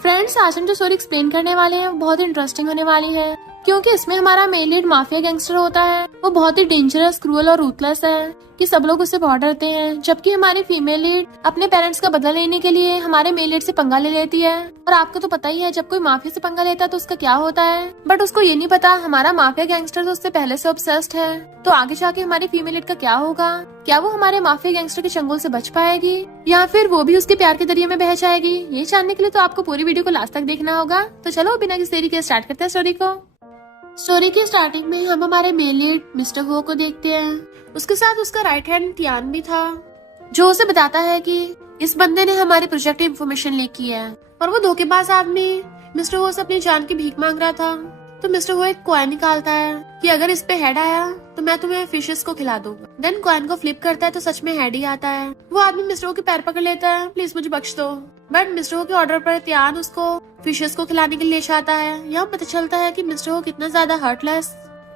Friends, आज हम जो स्टोरी एक्सप्लेन करने वाले हैं वो बहुत ही इंटरेस्टिंग होने वाली है, क्योंकि इसमें हमारा मेन लीड माफिया गैंगस्टर होता है। वो बहुत ही डेंजरस, क्रूअल और रूथलेस है कि सब लोग उससे बहुत डरते हैं। जबकि हमारी फीमेल लीड अपने पेरेंट्स का बदला लेने के लिए हमारे मेल लीड से पंगा ले लेती है। और आपको तो पता ही है, जब कोई माफिया से पंगा लेता है तो उसका क्या होता है। बट उसको ये नहीं पता हमारा माफिया गैंगस्टर तो उससे पहले से ऑब्सेस्ड है। तो आगे जाके हमारी फीमेल लीड का क्या होगा? क्या वो हमारे माफिया गैंगस्टर के चंगुल से बच पाएगी या फिर वो भी उसके प्यार के दरिया में बह जाएगी? ये जानने के लिए तो आपको पूरी वीडियो को लास्ट तक देखना होगा। तो चलो बिना किसी देरी के स्टार्ट करते हैं स्टोरी को। स्टोरी की स्टार्टिंग में हम हमारे मेल लीड मिस्टर हो को देखते हैं। उसके साथ उसका राइट हैंड तियान भी था, जो उसे बताता है कि इस बंदे ने हमारे प्रोजेक्ट की इन्फॉर्मेशन लीक की है और वो धोखेबाज आदमी मिस्टर हो से अपनी जान की भीख मांग रहा था। तो मिस्टर हो एक कॉइन निकालता है कि अगर इस पे हेड आया तो मैं तुम्हें फिशेस को खिला दूंगा। देन कॉइन को फ्लिप करता है तो सच में हेड ही आता है। वो आदमी मिस्टर हो के पैर पकड़ लेता है, प्लीज मुझे बख्श दो। बट मिस्टर हो के ऑर्डर पर त्यान उसको फिशेस को खिलाने के लिए आता है। यहाँ पता चलता है कि मिस्टर हो कितना ज्यादा हार्टलेस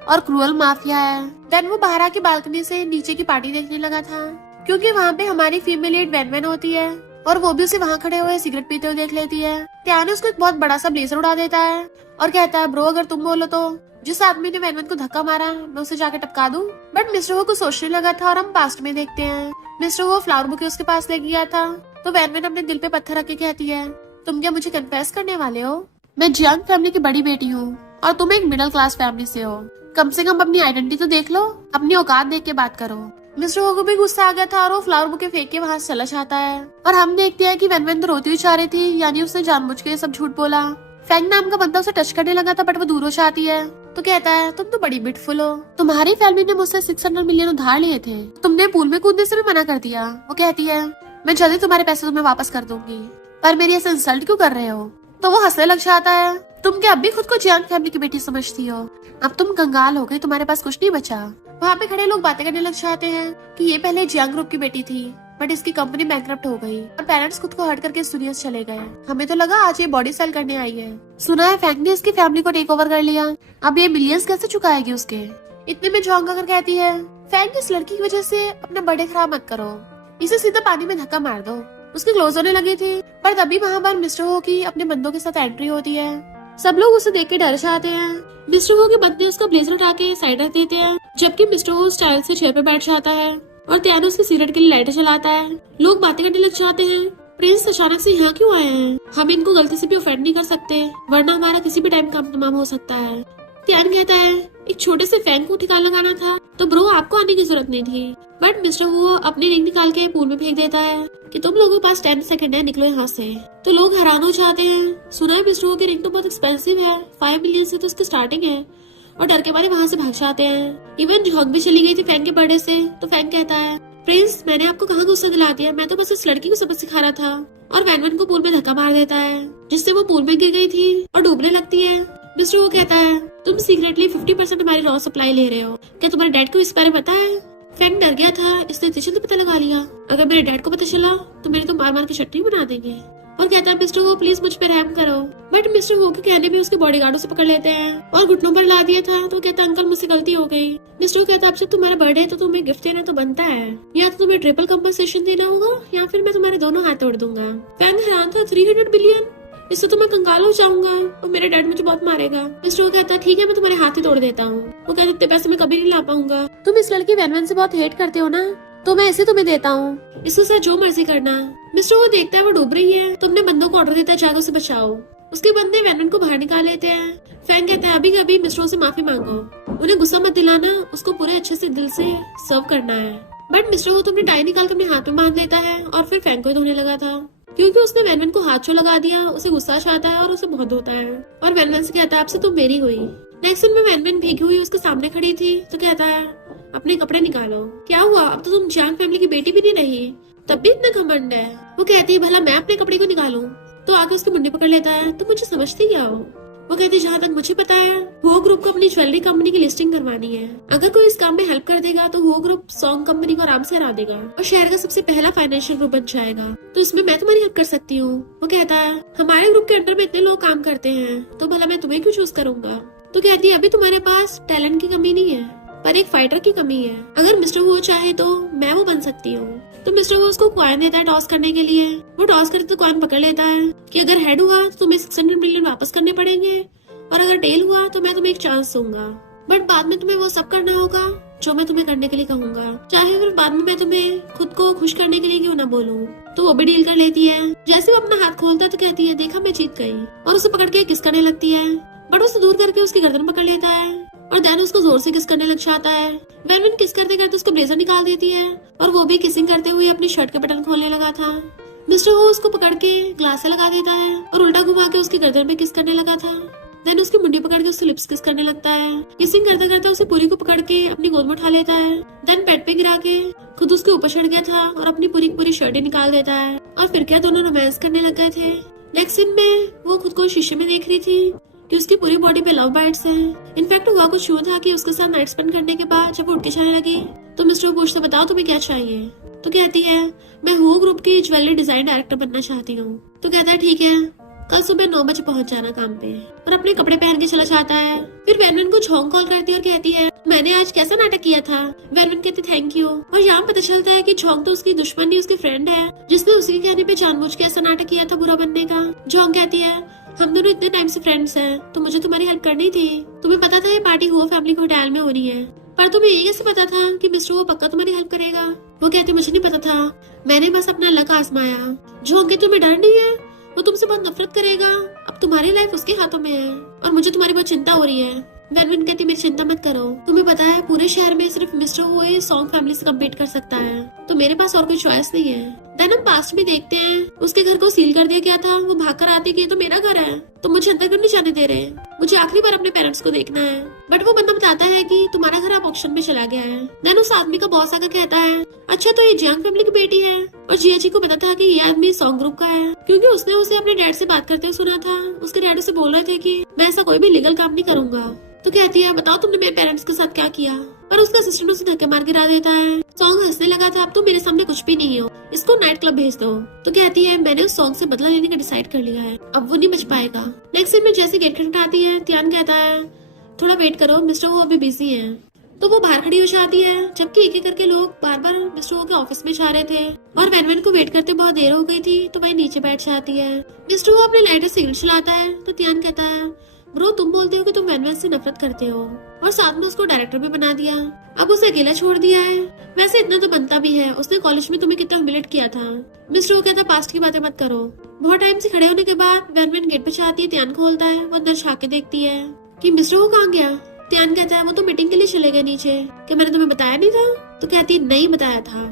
और क्रूअल माफिया है। देन वो बाहर आके बालकनी से नीचे की पार्टी देखने लगा था, क्योंकि वहाँ पे हमारी फीमेल लीड वैन वैन होती है और वो भी उसे वहाँ खड़े हुए सिगरेट पीते हुए देख लेती है। त्यान उसको एक बहुत बड़ा सा ब्लेजर उड़ा देता है और कहता है, ब्रो अगर तुम बोलो तो जिस आदमी ने वैन वैन को धक्का मारा मैं उसे जाके टपका दूं। बट मिस्टर हो को सोचने लगा था और हम पास्ट में देखते हैं। मिस्टर हो फ्लावर बुके उसके पास ले गया था तो वैन वैन अपने दिल पे पत्थर रख के कहती है, तुम क्या मुझे कन्फेस करने वाले हो? मैं जियांग फैमिली की बड़ी बेटी हूँ और तुम एक मिडिल क्लास फैमिली से हो। कम से कम अपनी आइडेंटिटी तो देख लो, अपनी औकात देख के बात करो। मिस्टर हो को भी गुस्सा आ गया था और वो फ्लावर बुके फेंक के वहाँ से चला जाता है। और हम देखते हैं कि वैन वैन तो रोती हुई जा रही थी, यानी उसने जानबूझ के सब झूठ बोला। फैंग नाम का बंदा उसे टच करने लगा था बट वो दूर हो जाती है तो कहता है, तुम तो बड़ी ब्यूटीफुल हो। तुम्हारी फैमिली ने मुझसे 600 मिलियन उधार लिए थे, तुमने पूल में कूदने से भी मना कर दिया। वो कहती है, मैं जल्दी तुम्हारे पैसे तुम्हें वापस कर दूंगी, पर मेरी ऐसे इंसल्ट क्यों कर रहे हो? तो वो हंसने लग जाता है, तुम क्या अब भी खुद को जियांग फैमिली की बेटी समझती हो? अब तुम कंगाल हो गई, तुम्हारे पास कुछ नहीं बचा। वहाँ पे खड़े लोग बातें करने लग जाते हैं कि ये पहले जियांग ग्रुप की बेटी थी बट इसकी कंपनी बैंकरप्ट हो गई और पेरेंट्स खुद को हर्ट करके इस दुनिया से चले गए। हमें तो लगा आज ये बॉडी सेल करने आई है। सुना है फैंग ने इसकी फैमिली को टेक ओवर कर लिया, अब ये मिलियंस कैसे चुकाएगी उसके? इतने में जोंग आकर कहती है, फैंग इस लड़की की वजह से अपना बर्थडे खराब मत करो, इसे सीधा पानी में धक्का मार दो। उसके क्लोज होने लगी थी पर तभी वहाँ पर मिस्टर हो की अपने बंदों के साथ एंट्री होती है। सब लोग उसे देख के डर जाते हैं। मिस्टर हो के बंदे उसका ब्लेजर उठा के साइड रख देते हैं, जबकि मिस्टर हो स्टाइल से चेयर पे बैठ जाता है और त्यानो उसकी सिगरेट के लिए लाइटर जलाता है। लोग बातें करने लग जाते हैं, प्रिंस अचानक से यहाँ क्यों आए हैं? हम इनको गलती से भी ऑफेंड नहीं कर सकते, वरना हमारा किसी भी टाइम काम तमाम हो सकता है। त्यान कहता है, एक छोटे से फैन को ठिकाना लगाना था तो ब्रो आपको आने की जरूरत नहीं थी। बट मिस्टर वो अपनी रिंग निकाल के पूल में फेंक देता है कि तुम लोगों के पास 10 सेकंड है, निकलो यहाँ से। तो लोग हैरान हो जाते हैं। सुना है मिस्टर वो की रिंग तो बहुत एक्सपेंसिव है, 5 मिलियन से तो उसकी स्टार्टिंग है, और डर के मारे वहाँ से भाग जाते हैं। इवन जॉग भी चली गई थी फैंग के बर्थडे से। तो फैंग कहता है, प्रिंस मैंने आपको कहाँ गुस्सा दिला दिया, मैं तो बस इस लड़की को सबक सिखा रहा था। और वैन वैन को पूल में धक्का मार देता है जिससे वो पूल में गिर गई थी और डूबने लगती है। मिस्टर वो कहता है, तुम सीक्रेटली 50% हमारी रॉ सप्लाई ले रहे हो, क्या तुम्हारे डैड को इस बारे में पता है? फैंग डर गया था, इसने जल्दी पता लगा लिया, अगर मेरे डैड को पता चला तो मेरे तो मार मार की चटनी बना देंगे। और कहता है, मिस्टर वो प्लीज मुझ पे रहम करो। बट मिस्टर वो के कहने भी उसके बॉडीगार्ड उसे पकड़ लेते हैं और घुटनों पर ला दिया था। तो कहता है, अंकल मुझसे गलती हो गई। मिस्टर वो कहता है, अब जब तुम्हारा बर्थडे है तो तुम्हें गिफ्ट देना तो बनता है, या तो तुम्हें ट्रिपल कंपनसेशन देना होगा या फिर मैं तुम्हारे दोनों हाथ तोड़ दूंगा। फैंग हैरान था, 300 बिलियन, इससे तो मैं कंगाल हो जाऊंगा और मेरा डैड मुझे बहुत मारेगा। मिस्टर वो कहता है, ठीक है मैं तुम्हारे हाथ ही तोड़ देता हूँ। वो कहता है, इतने पैसे मैं कभी नहीं ला पाऊंगा। तुम इस लड़की वैन वैन से बहुत हेट करते हो ना, तो मैं इसे तुम्हें देता हूँ, इसके साथ जो मर्जी करना। मिस्टर वो देखता है वो डूब रही है तो अपने बंदों को ऑर्डर देता है, जाकर उसे बचाओ। उसके बंदे वैन वैन को बाहर निकाल लेते हैं। फैंग कहता है, अभी कभी मिस्टर से माफी मांगो, उन्हें गुस्सा मत दिलाना, उसको पूरे अच्छे से दिल से सर्व करना है। बट मिस्टर वो तो अपनी टाई निकाल कर अपने हाथ में बांध लेता है और फिर फैंग को धोने लगा था, क्योंकि उसने वैन वैन को हाथ छो लगा दिया। उसे गुस्सा आता है और उसे बहुत होता है और वैन वैन से कहता है, आपसे तुम मेरी हुई। नेक्स्ट सीन में वैन वैन भीगी हुई उसके सामने खड़ी थी तो कहता है, अपने कपड़े निकालो। क्या हुआ, अब तो तुम जियांग फैमिली की बेटी भी नहीं रही, तब भी इतना घमंड है। वो कहती है, भला मैं अपने कपड़े को निकालूं? तो आगे उसके मुंडे पकड़ लेता है, तो मुझे समझती क्या हो? वो कहती है, जहाँ तक मुझे पता है वो ग्रुप को अपनी ज्वेलरी कंपनी की लिस्टिंग करवानी है, अगर कोई इस काम में हेल्प कर देगा तो वो ग्रुप सॉन्ग कंपनी को आराम से हरा देगा और शहर का सबसे पहला फाइनेंशियल ग्रुप बन जाएगा, तो इसमें मैं तुम्हारी हेल्प कर सकती हूँ। वो कहता है, हमारे ग्रुप के अंडर में इतने लोग काम करते हैं तो भला मैं तुम्हें क्यों चूज करूंगा? तो कहती है, अभी तुम्हारे पास टैलेंट की कमी नहीं है पर एक फाइटर की कमी है, अगर मिस्टर वो चाहे तो मैं वो बन सकती हूँ। तो मिस्टर वो उसको कॉइन देता है टॉस करने के लिए। वो टॉस करते तो कॉइन पकड़ लेता है कि अगर हेड हुआ तो तुम्हें 600 मिलियन वापस करने पड़ेंगे और अगर टेल हुआ तो मैं तुम्हें एक चांस दूंगा, बट बाद में तुम्हें वो सब करना होगा जो मैं तुम्हें करने के लिए कहूंगा, चाहे फिर बाद में मैं तुम्हें खुद को खुश करने के लिए क्यों ना बोलूं। तो वो भी डील कर लेती है। जैसे वो अपना हाथ खोलता है तो कहती है देखा मैं जीत गई, और उसे पकड़ के किस करने लगती है, बट उसे दूर करके उसकी गर्दन पकड़ लेता है और देन उसको जोर से किस करने लग जाता है। वेनविन किस करते करते उसको ब्लेजर निकाल देती है और वो भी किसिंग करते हुए अपनी शर्ट के बटन खोलने लगा था। मिस्टर वो उसको पकड़ के ग्लास से लगा देता है और उल्टा घुमा के उसकी गर्दन पे किस करने लगा था। देन उसकी मुंडी पकड़ के उसके लिप्स किस करने लगता है। किसिंग करते करते उसे पूरी को पकड़ के अपनी गोद में उठा लेता है। देन बेड पे गिरा के खुद उसके ऊपर चढ़ गया था और अपनी पूरी की पूरी शर्ट निकाल देता है और फिर क्या दोनों रोमांस करने लग गए थे। नेक्स्ट सीन में वो खुद को शीशे में देख रही थी कि उसकी पूरी बॉडी पे लव बाइट्स हैं। इनफैक्ट हुआ कुछ यूं था कि उसके साथ नाइट स्पेंड करने के बाद जब वो उठ के चलने लगी तो मिस्टर वो पूछते बताओ तुम्हें क्या चाहिए। तो कहती है मैं हु ग्रुप की ज्वेलरी डिजाइन डायरेक्टर बनना चाहती हूँ। तो कहता है ठीक है कल सुबह 9 बजे पहुंच जाना काम पे, और अपने कपड़े पहन के चला जाता है। फिर वेनविन को झोंक कॉल करती है और कहती है मैंने आज कैसा नाटक किया था। वेनविन कहती थैंक यू, और यहाँ पता चलता है कि झोंक तो उसकी दुश्मन नहीं उसकी फ्रेंड है जिसने उसके कहने पे जानबूझ के ऐसा नाटक किया था बुरा बनने का। झोंक कहती है हम दोनों इतने टाइम से फ्रेंड्स हैं तो मुझे तुम्हारी हेल्प करनी थी। तुम्हें पता था ये पार्टी हुआ फैमिली के होटल में हो रही है, पर तुम्हें ये कैसे पता था कि मिस्टर वो पक्का तुम्हारी हेल्प करेगा। वो कहती मुझे नहीं पता था, मैंने बस अपना लक आजमाया। झोंक के तुम्हें डर नहीं है, वो तुमसे बहुत नफरत करेगा, अब तुम्हारी लाइफ उसके हाथों में है और मुझे तुम्हारी बहुत चिंता हो रही है। वेनविन कहती मेरी चिंता मत करो, तुम्हें पता है पूरे शहर में सिर्फ मिस्टर वो ही सॉन्ग फैमिली से कम्पीट कर सकता है, तो मेरे पास और कोई चॉइस नहीं है। देन हम पास्ट में देखते हैं उसके घर को सील कर दिया गया था, वो भाग कर आती कि तो मेरा घर है तो मुझे अंदर क्यों नहीं जाने दे रहे, मुझे आखिरी बार अपने पेरेंट्स को देखना है। बट वो बंदा बताता है कि तुम्हारा घर अब ऑप्शन में चला गया है। देन उस आदमी का बॉस आकर कहता है अच्छा तो ये जियांग फैमिली की बेटी है, और जिया जी को पता था कि ये आदमी सॉन्ग ग्रुप का है क्योंकि उसने उसे अपने डैड से बात करते हुए सुना था। उसके डैड उसे बोल रहे थे कि मैं ऐसा कोई भी लीगल काम नहीं करूंगा। तो कहती है बताओ तुमने मेरे पेरेंट्स के साथ क्या किया, पर उसका असिस्टेंट उसे धक्के मार गिरा देता है। सॉन्ग हंसने लगा था अब तो मेरे सामने कुछ भी नहीं हो, इसको नाइट क्लब भेज दो। तो कहती है मैंने उस सॉन्ग से बदला लेने का डिसाइड कर लिया है, अब वो नहीं बच पाएगा। नेक्स्ट सीन में जैसे गेट खटखटाती है त्यान कहता है थोड़ा वेट करो मिस्टर वो अभी बिजी है। तो वो बाहर खड़ी हो जाती है जबकि एक एक करके लोग बार बार मिस्टर वो के ऑफिस में जा रहे थे और वेनवेन को वेट करते बहुत देर हो गई थी तो वही नीचे बैठ जाती है। मिस्टर वो अपने लाइटर सिगरेट चलाता है तो त्यान कहता है ब्रो तुम बोलते हो कि तुम वेनवेन से नफरत करते हो और साथ में उसको डायरेक्टर भी बना दिया, अब उसे अकेला छोड़ दिया है। वैसे इतना तो बनता भी है, उसने कॉलेज में तुम्हें कितना ह्यूमिलेट किया था। मिस्टर वो कहता पास्ट की बातें मत करो। बहुत टाइम से खड़े होने के बाद वेनवेन गेट पे जाती है, त्यान खोलता है, वो अंदर झाके देखती है कि मिस्टर वो कहाँ गया। त्यान कहता है वो तो मीटिंग के लिए चले गए नीचे, क्या मैंने तुम्हें बताया नहीं था। तो कहती नहीं बताया था।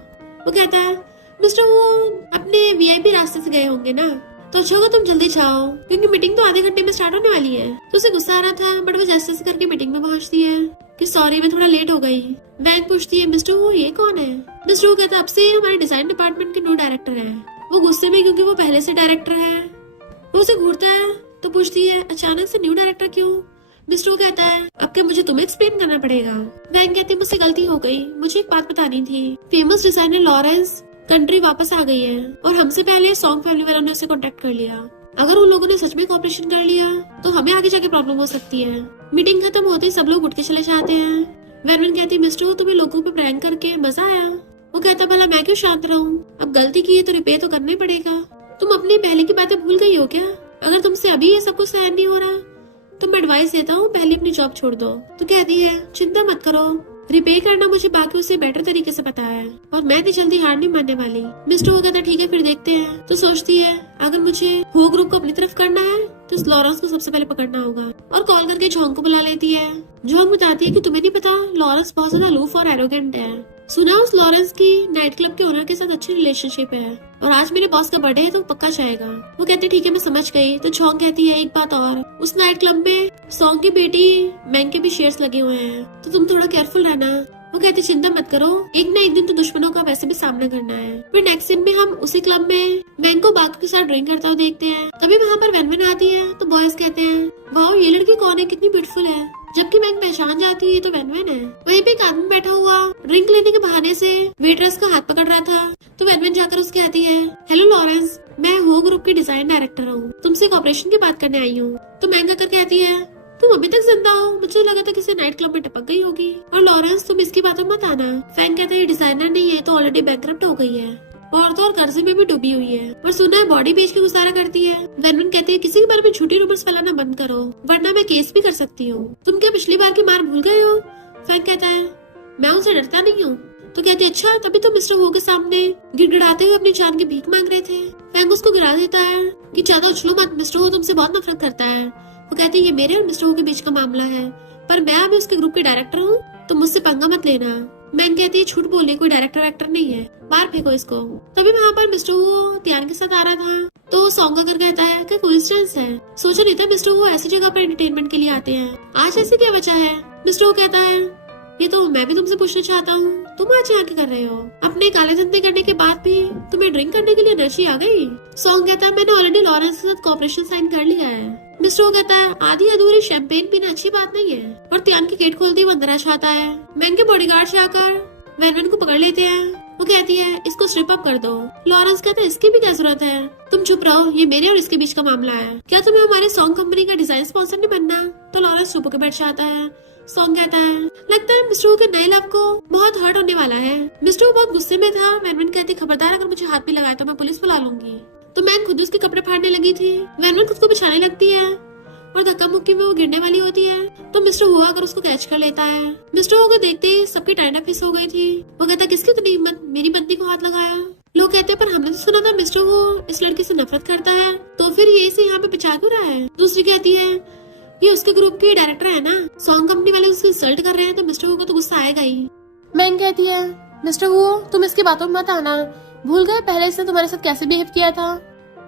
वो कहता है मिस्टर वो अपने वीआईपी रास्ते से गए होंगे ना, तो अच्छा होगा तुम जल्दी जाओ क्योंकि मीटिंग तो आधे घंटे में स्टार्ट होने वाली है। तो उसे गुस्सा आ रहा था बट वो जैसे तैसे करके मीटिंग में पहुंचती है कि सॉरी मैं थोड़ा लेट हो गई। वैंग पूछती है मिस्टर वो ये कौन है। मिस्टर वो कहता है अब से हमारे डिजाइन डिपार्टमेंट के न्यू डायरेक्टर है। वो गुस्से में क्योंकि वो पहले से डायरेक्टर है। वो उसे घूरता है तो पूछती है अचानक से न्यू डायरेक्टर क्यों। मिस्टर वो कहता है अब क्या मुझे तुम्हें एक्सप्लेन करना पड़ेगा। वैंग कहती है मुझसे गलती हो गई, मुझे एक बात बतानी थी। फेमस डिजाइनर लॉरेंस कंट्री वापस आ गई है और हमसे पहले सॉन्ग फैमिली वालों ने उसे कांटेक्ट कर लिया। अगर उन लोगों ने सच में कोऑपरेशन कर लिया तो हमें आगे जाके प्रॉब्लम हो सकती है। मीटिंग खत्म होते ही सब लोग उठ के चले जाते हैं। वेनविन कहती है मिस्टर वो तुम्हें लोगों पे प्रैंक करके मजा आया। वो कहता भला मैं क्यों शांत रहूं, अब गलती की है तो रिपेयर तो करना ही पड़ेगा। तुम अपनी पहले की बातें भूल गई हो क्या। अगर तुमसे अभी ये सब कुछ सहन नहीं हो रहा तो मैं एडवाइस देता हूँ पहले अपनी जॉब छोड़ दो। तो कहती है चिंता मत करो, रिपेयर करना मुझे बाकी उससे बेटर तरीके से पता है और मैं इतनी जल्दी हार नहीं मानने वाली। मिस्टर वो कहता ठीक है फिर देखते हैं। तो सोचती है अगर मुझे हो ग्रुप को अपनी तरफ करना है तो इस लॉरेंस को सबसे पहले पकड़ना होगा और कॉल करके झोंग को बुला लेती है। झोंग बताती है कि तुम्हें नहीं पता लॉरेंस बहुत ज्यादा अलूफ और एरोगेंट है। सुना उस लॉरेंस की नाइट क्लब के ओनर के साथ अच्छी रिलेशनशिप है और आज मेरे बॉस का बर्थडे है तो पक्का जाएगा। वो कहते ठीक है मैं समझ गई। तो झोंग कहती है एक बात और, उस नाइट क्लब में सॉन्ग की बेटी मैंग के भी शेयर्स लगे हुए हैं तो तुम थोड़ा केयरफुल रहना। वो कहते चिंता मत करो, एक ना एक दिन तो दुश्मनों का वैसे भी सामना करना है। फिर नेक्स्ट सीन में हम उसी क्लब में मैंग को बाकी के साथ ड्रिंक करता हुआ देखते हैं। तभी वहाँ पर वेनविन आती है तो बॉयज कहते हैं वाह ये लड़की कौन है, कितनी ब्यूटीफुल है। जबकि मैंग पहचान जाती है तो वेनविन है। वहीं पे एक आदमी बैठा हुआ ड्रिंक लेने के बहाने से वेटरेस का हाथ पकड़ रहा था। तो वेनविन जाकर उसके कहती है हेलो लॉरेंस, मैं हो ग्रुप की डिजाइन डायरेक्टर हूँ, तुमसे कॉपरेशन की बात करने आई हूँ। तो मैंग आकर कहती है तुम अभी तक जिंदा हो, मुझे लगा था किसी नाइट क्लब में टपक गई होगी। और लॉरेंस तुम इसकी बातों मत आना। फैंग कहता है ये डिजाइनर नहीं है तो ऑलरेडी बैंकरप्ट हो गई है। और तो और कर्जे में भी डूबी हुई है और सुना है बॉडी बेच के गुजारा करती है। वेनवन कहते हैं किसी के बारे में झूठी रूमर्स फैलाना बंद करो वरना मैं केस भी कर सकती हूँ। तुम क्या पिछली बार की मार भूल गए हो? फैंग कहता है मैं उनसे डरता नहीं हूँ। तो कहते अच्छा तभी तो मिस्टर वो के सामने गिड़गिड़ाते हुए अपनी जान की भीख मांग रहे थे। फैंग उसको गिरा देता है कि ज्यादा उछलो मत, मिस्टर वो तुमसे बहुत नफरत करता है। वो कहते हैं ये मेरे और मिस्टर वो के बीच का मामला है पर मैं अभी उसके ग्रुप के डायरेक्टर हूँ तो मुझसे पंगा मत लेना। मैंग कहती है झूठ बोले, कोई डायरेक्टर वैक्टर नहीं है, बाहर फेंको इसको। तभी वहाँ पर मिस्टर वो त्यान के साथ आ रहा था तो सॉन्ग अगर कहता है कि कोइंसिडेंस है, सोचा नहीं था मिस्टर वो ऐसी जगह पर एंटरटेनमेंट के लिए आते हैं, आज ऐसी क्या वजह है? मिस्टर वो कहता है ये तो मैं भी तुमसे पूछना चाहता हूँ, तुम आज यहाँ क्या कर रहे हो? अपने काले धंधे करने के बाद भी तुम्हें ड्रिंक करने के लिए एनर्जी आ गई? सॉन्ग कहता है मैंने ऑलरेडी लॉरेंस के साथ कॉपरेशन साइन कर लिया है। मिस्टर वो कहता है आधी अधूरी शैंपेन पीना अच्छी बात नहीं है और त्यान की गेट खोलती वो अंदर आ जाता है। मैंग के बॉडीगार्ड से आकर वेनवन को पकड़ लेते हैं। वो कहती है इसको स्ट्रिप अप कर दो। लॉरेंस कहता है इसकी भी क्या जरूरत है, तुम चुप रहो, ये मेरे और इसके बीच का मामला है। क्या तुम्हें हमारे सॉन्ग कंपनी का डिजाइन स्पॉन्सर नहीं बनना? तो लॉरेंस चुप होकर बैठ जाता है। सॉन्ग कहता है लगता है मिस्टर वो के नए लव को बहुत हर्ट होने वाला है। मिस्टर वो बहुत गुस्से में था। वेनवन कहती खबरदार अगर मुझे हाथ भी लगाए तो मैं पुलिस बुला लूंगी। तो मैं खुद उसके कपड़े फाड़ने लगी थी। वेनवन खुद को बिछाने लगती है और धक्का मुक्की में वो गिरने वाली होती है तो मिस्टर हुआ अगर उसको कैच कर लेता है। मिस्टर हो को देखते ही सबकी टाइना फिस हो गई थी। वो कहता किसकी इतनी हिम्मत मेरी बंदी को हाथ लगाया? लोग कहते हैं पर हमने तो सुना था मिस्टर वो इस लड़की से नफरत करता है तो फिर ये इसे यहाँ पे बिछा क्यों रहा है? दूसरी कहती है ये उसके ग्रुप के डायरेक्टर है ना, सॉन्ग कंपनी वाले उसको इंसल्ट कर रहे हैं तो मिस्टर वो को तो गुस्सा आएगा ही। मैंग कहती है मिस्टर वो तुम इसकी बातों में मत आना, भूल गए पहले इसने तुम्हारे साथ कैसे बिहेव किया था?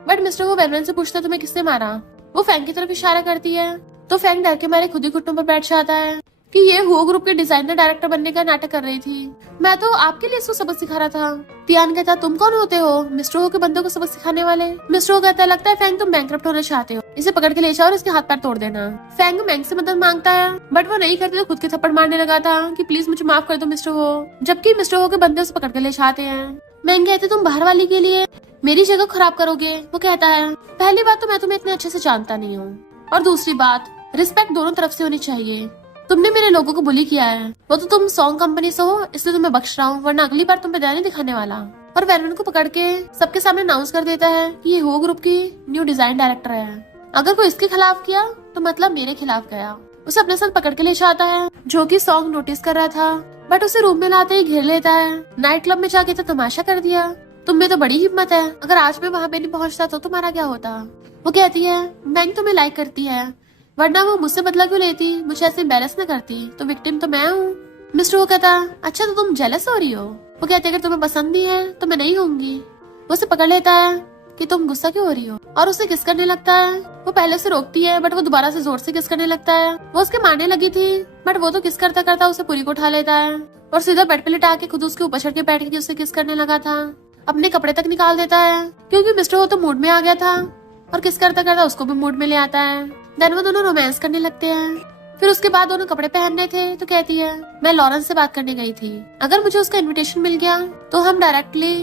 बट मिस्टर वो वेनवन से पूछता तुम्हें किसने मारा? वो फैंग की तरफ इशारा करती है तो फैंग डर के मारे खुद ही घुटनों पर बैठ जाता है कि ये हुओ ग्रुप के डिजाइनर डायरेक्टर बनने का नाटक कर रही थी, मैं तो आपके लिए इसको सबक सिखा रहा था। तियान कहता तुम कौन होते हो मिस्टर हो के बंदों को सबक सिखाने वाले? मिस्टर हो कहता है लगता है फैंग तुम बैंकरप्ट होना चाहते हो, इसे पकड़ के ले जाओ और इसके हाथ पैर तोड़ देना। फैंग मैंग से मदद मांगता है बट वो नहीं करती तो खुद के थप्पड़ मारने लगा था कि प्लीज मुझे माफ कर दो मिस्टर हो, जबकि मिस्टर हो के बंदे उसे पकड़ के ले जाते हैं। मैंग कहते तुम बाहर वाली के लिए मेरी जगह खराब करोगे। वो कहता है पहली बात तो मैं तुम्हें इतने अच्छे से जानता नहीं हूँ और दूसरी बात रिस्पेक्ट दोनों तरफ से होनी चाहिए। तुमने मेरे लोगों को बुली किया है, वो तो तुम सॉन्ग कंपनी से हो इसलिए तुम्हें बख्श रहा हूँ वरना अगली बार तुम पे दया नहीं दिखाने वाला। और वेनवन को पकड़ के सबके सामने अनाउंस कर देता है कि ये हो ग्रुप की न्यू डिजाइन डायरेक्टर है, अगर कोई इसके खिलाफ किया तो मतलब मेरे खिलाफ गया। उसे अपने साथ पकड़ के ले जाता है जो कि सॉन्ग नोटिस कर रहा था बट उसे रूम में लाते ही घेर लेता है। नाइट क्लब में जाके तो तमाशा कर दिया, तुम में तो बड़ी हिम्मत है, अगर आज मैं वहाँ पे नहीं पहुँचता तो तुम्हारा क्या होता? वो कहती है मैंग तुम्हें लाइक करती है वरना वो मुझसे बदला क्यों लेती, मुझे ऐसे एम्बैरेस न करती, तो विक्टिम तो मैं हूँ। मिस्टर वो कहता अच्छा तो तुम जेलस हो रही हो? वो कहती अगर तुम्हें पसंद नहीं है तो मैं नहीं होंगी। वो उसे पकड़ लेता है कि तुम गुस्सा क्यों हो रही हो और उसे किस करने लगता है। वो पहले से रोकती है बट वो दोबारा से जोर से किस करने लगता है। वो उसके मारने लगी थी बट वो तो किस करता करता उसे पूरी को उठा लेता है और सीधा बेड पे लिटा के खुद उसके ऊपर चढ़ के बैठ के उसे किस करने लगा था। अपने कपड़े तक निकाल देता है क्योंकि मिस्टर वो तो मूड में आ गया था और किस करता करता उसको भी मूड में ले आता है। देन वो दोनों रोमांस करने लगते हैं। फिर उसके बाद दोनों कपड़े पहनने थे तो कहती है मैं लॉरेंस से बात करने गई थी, अगर मुझे उसका इनविटेशन मिल गया तो हम डायरेक्टली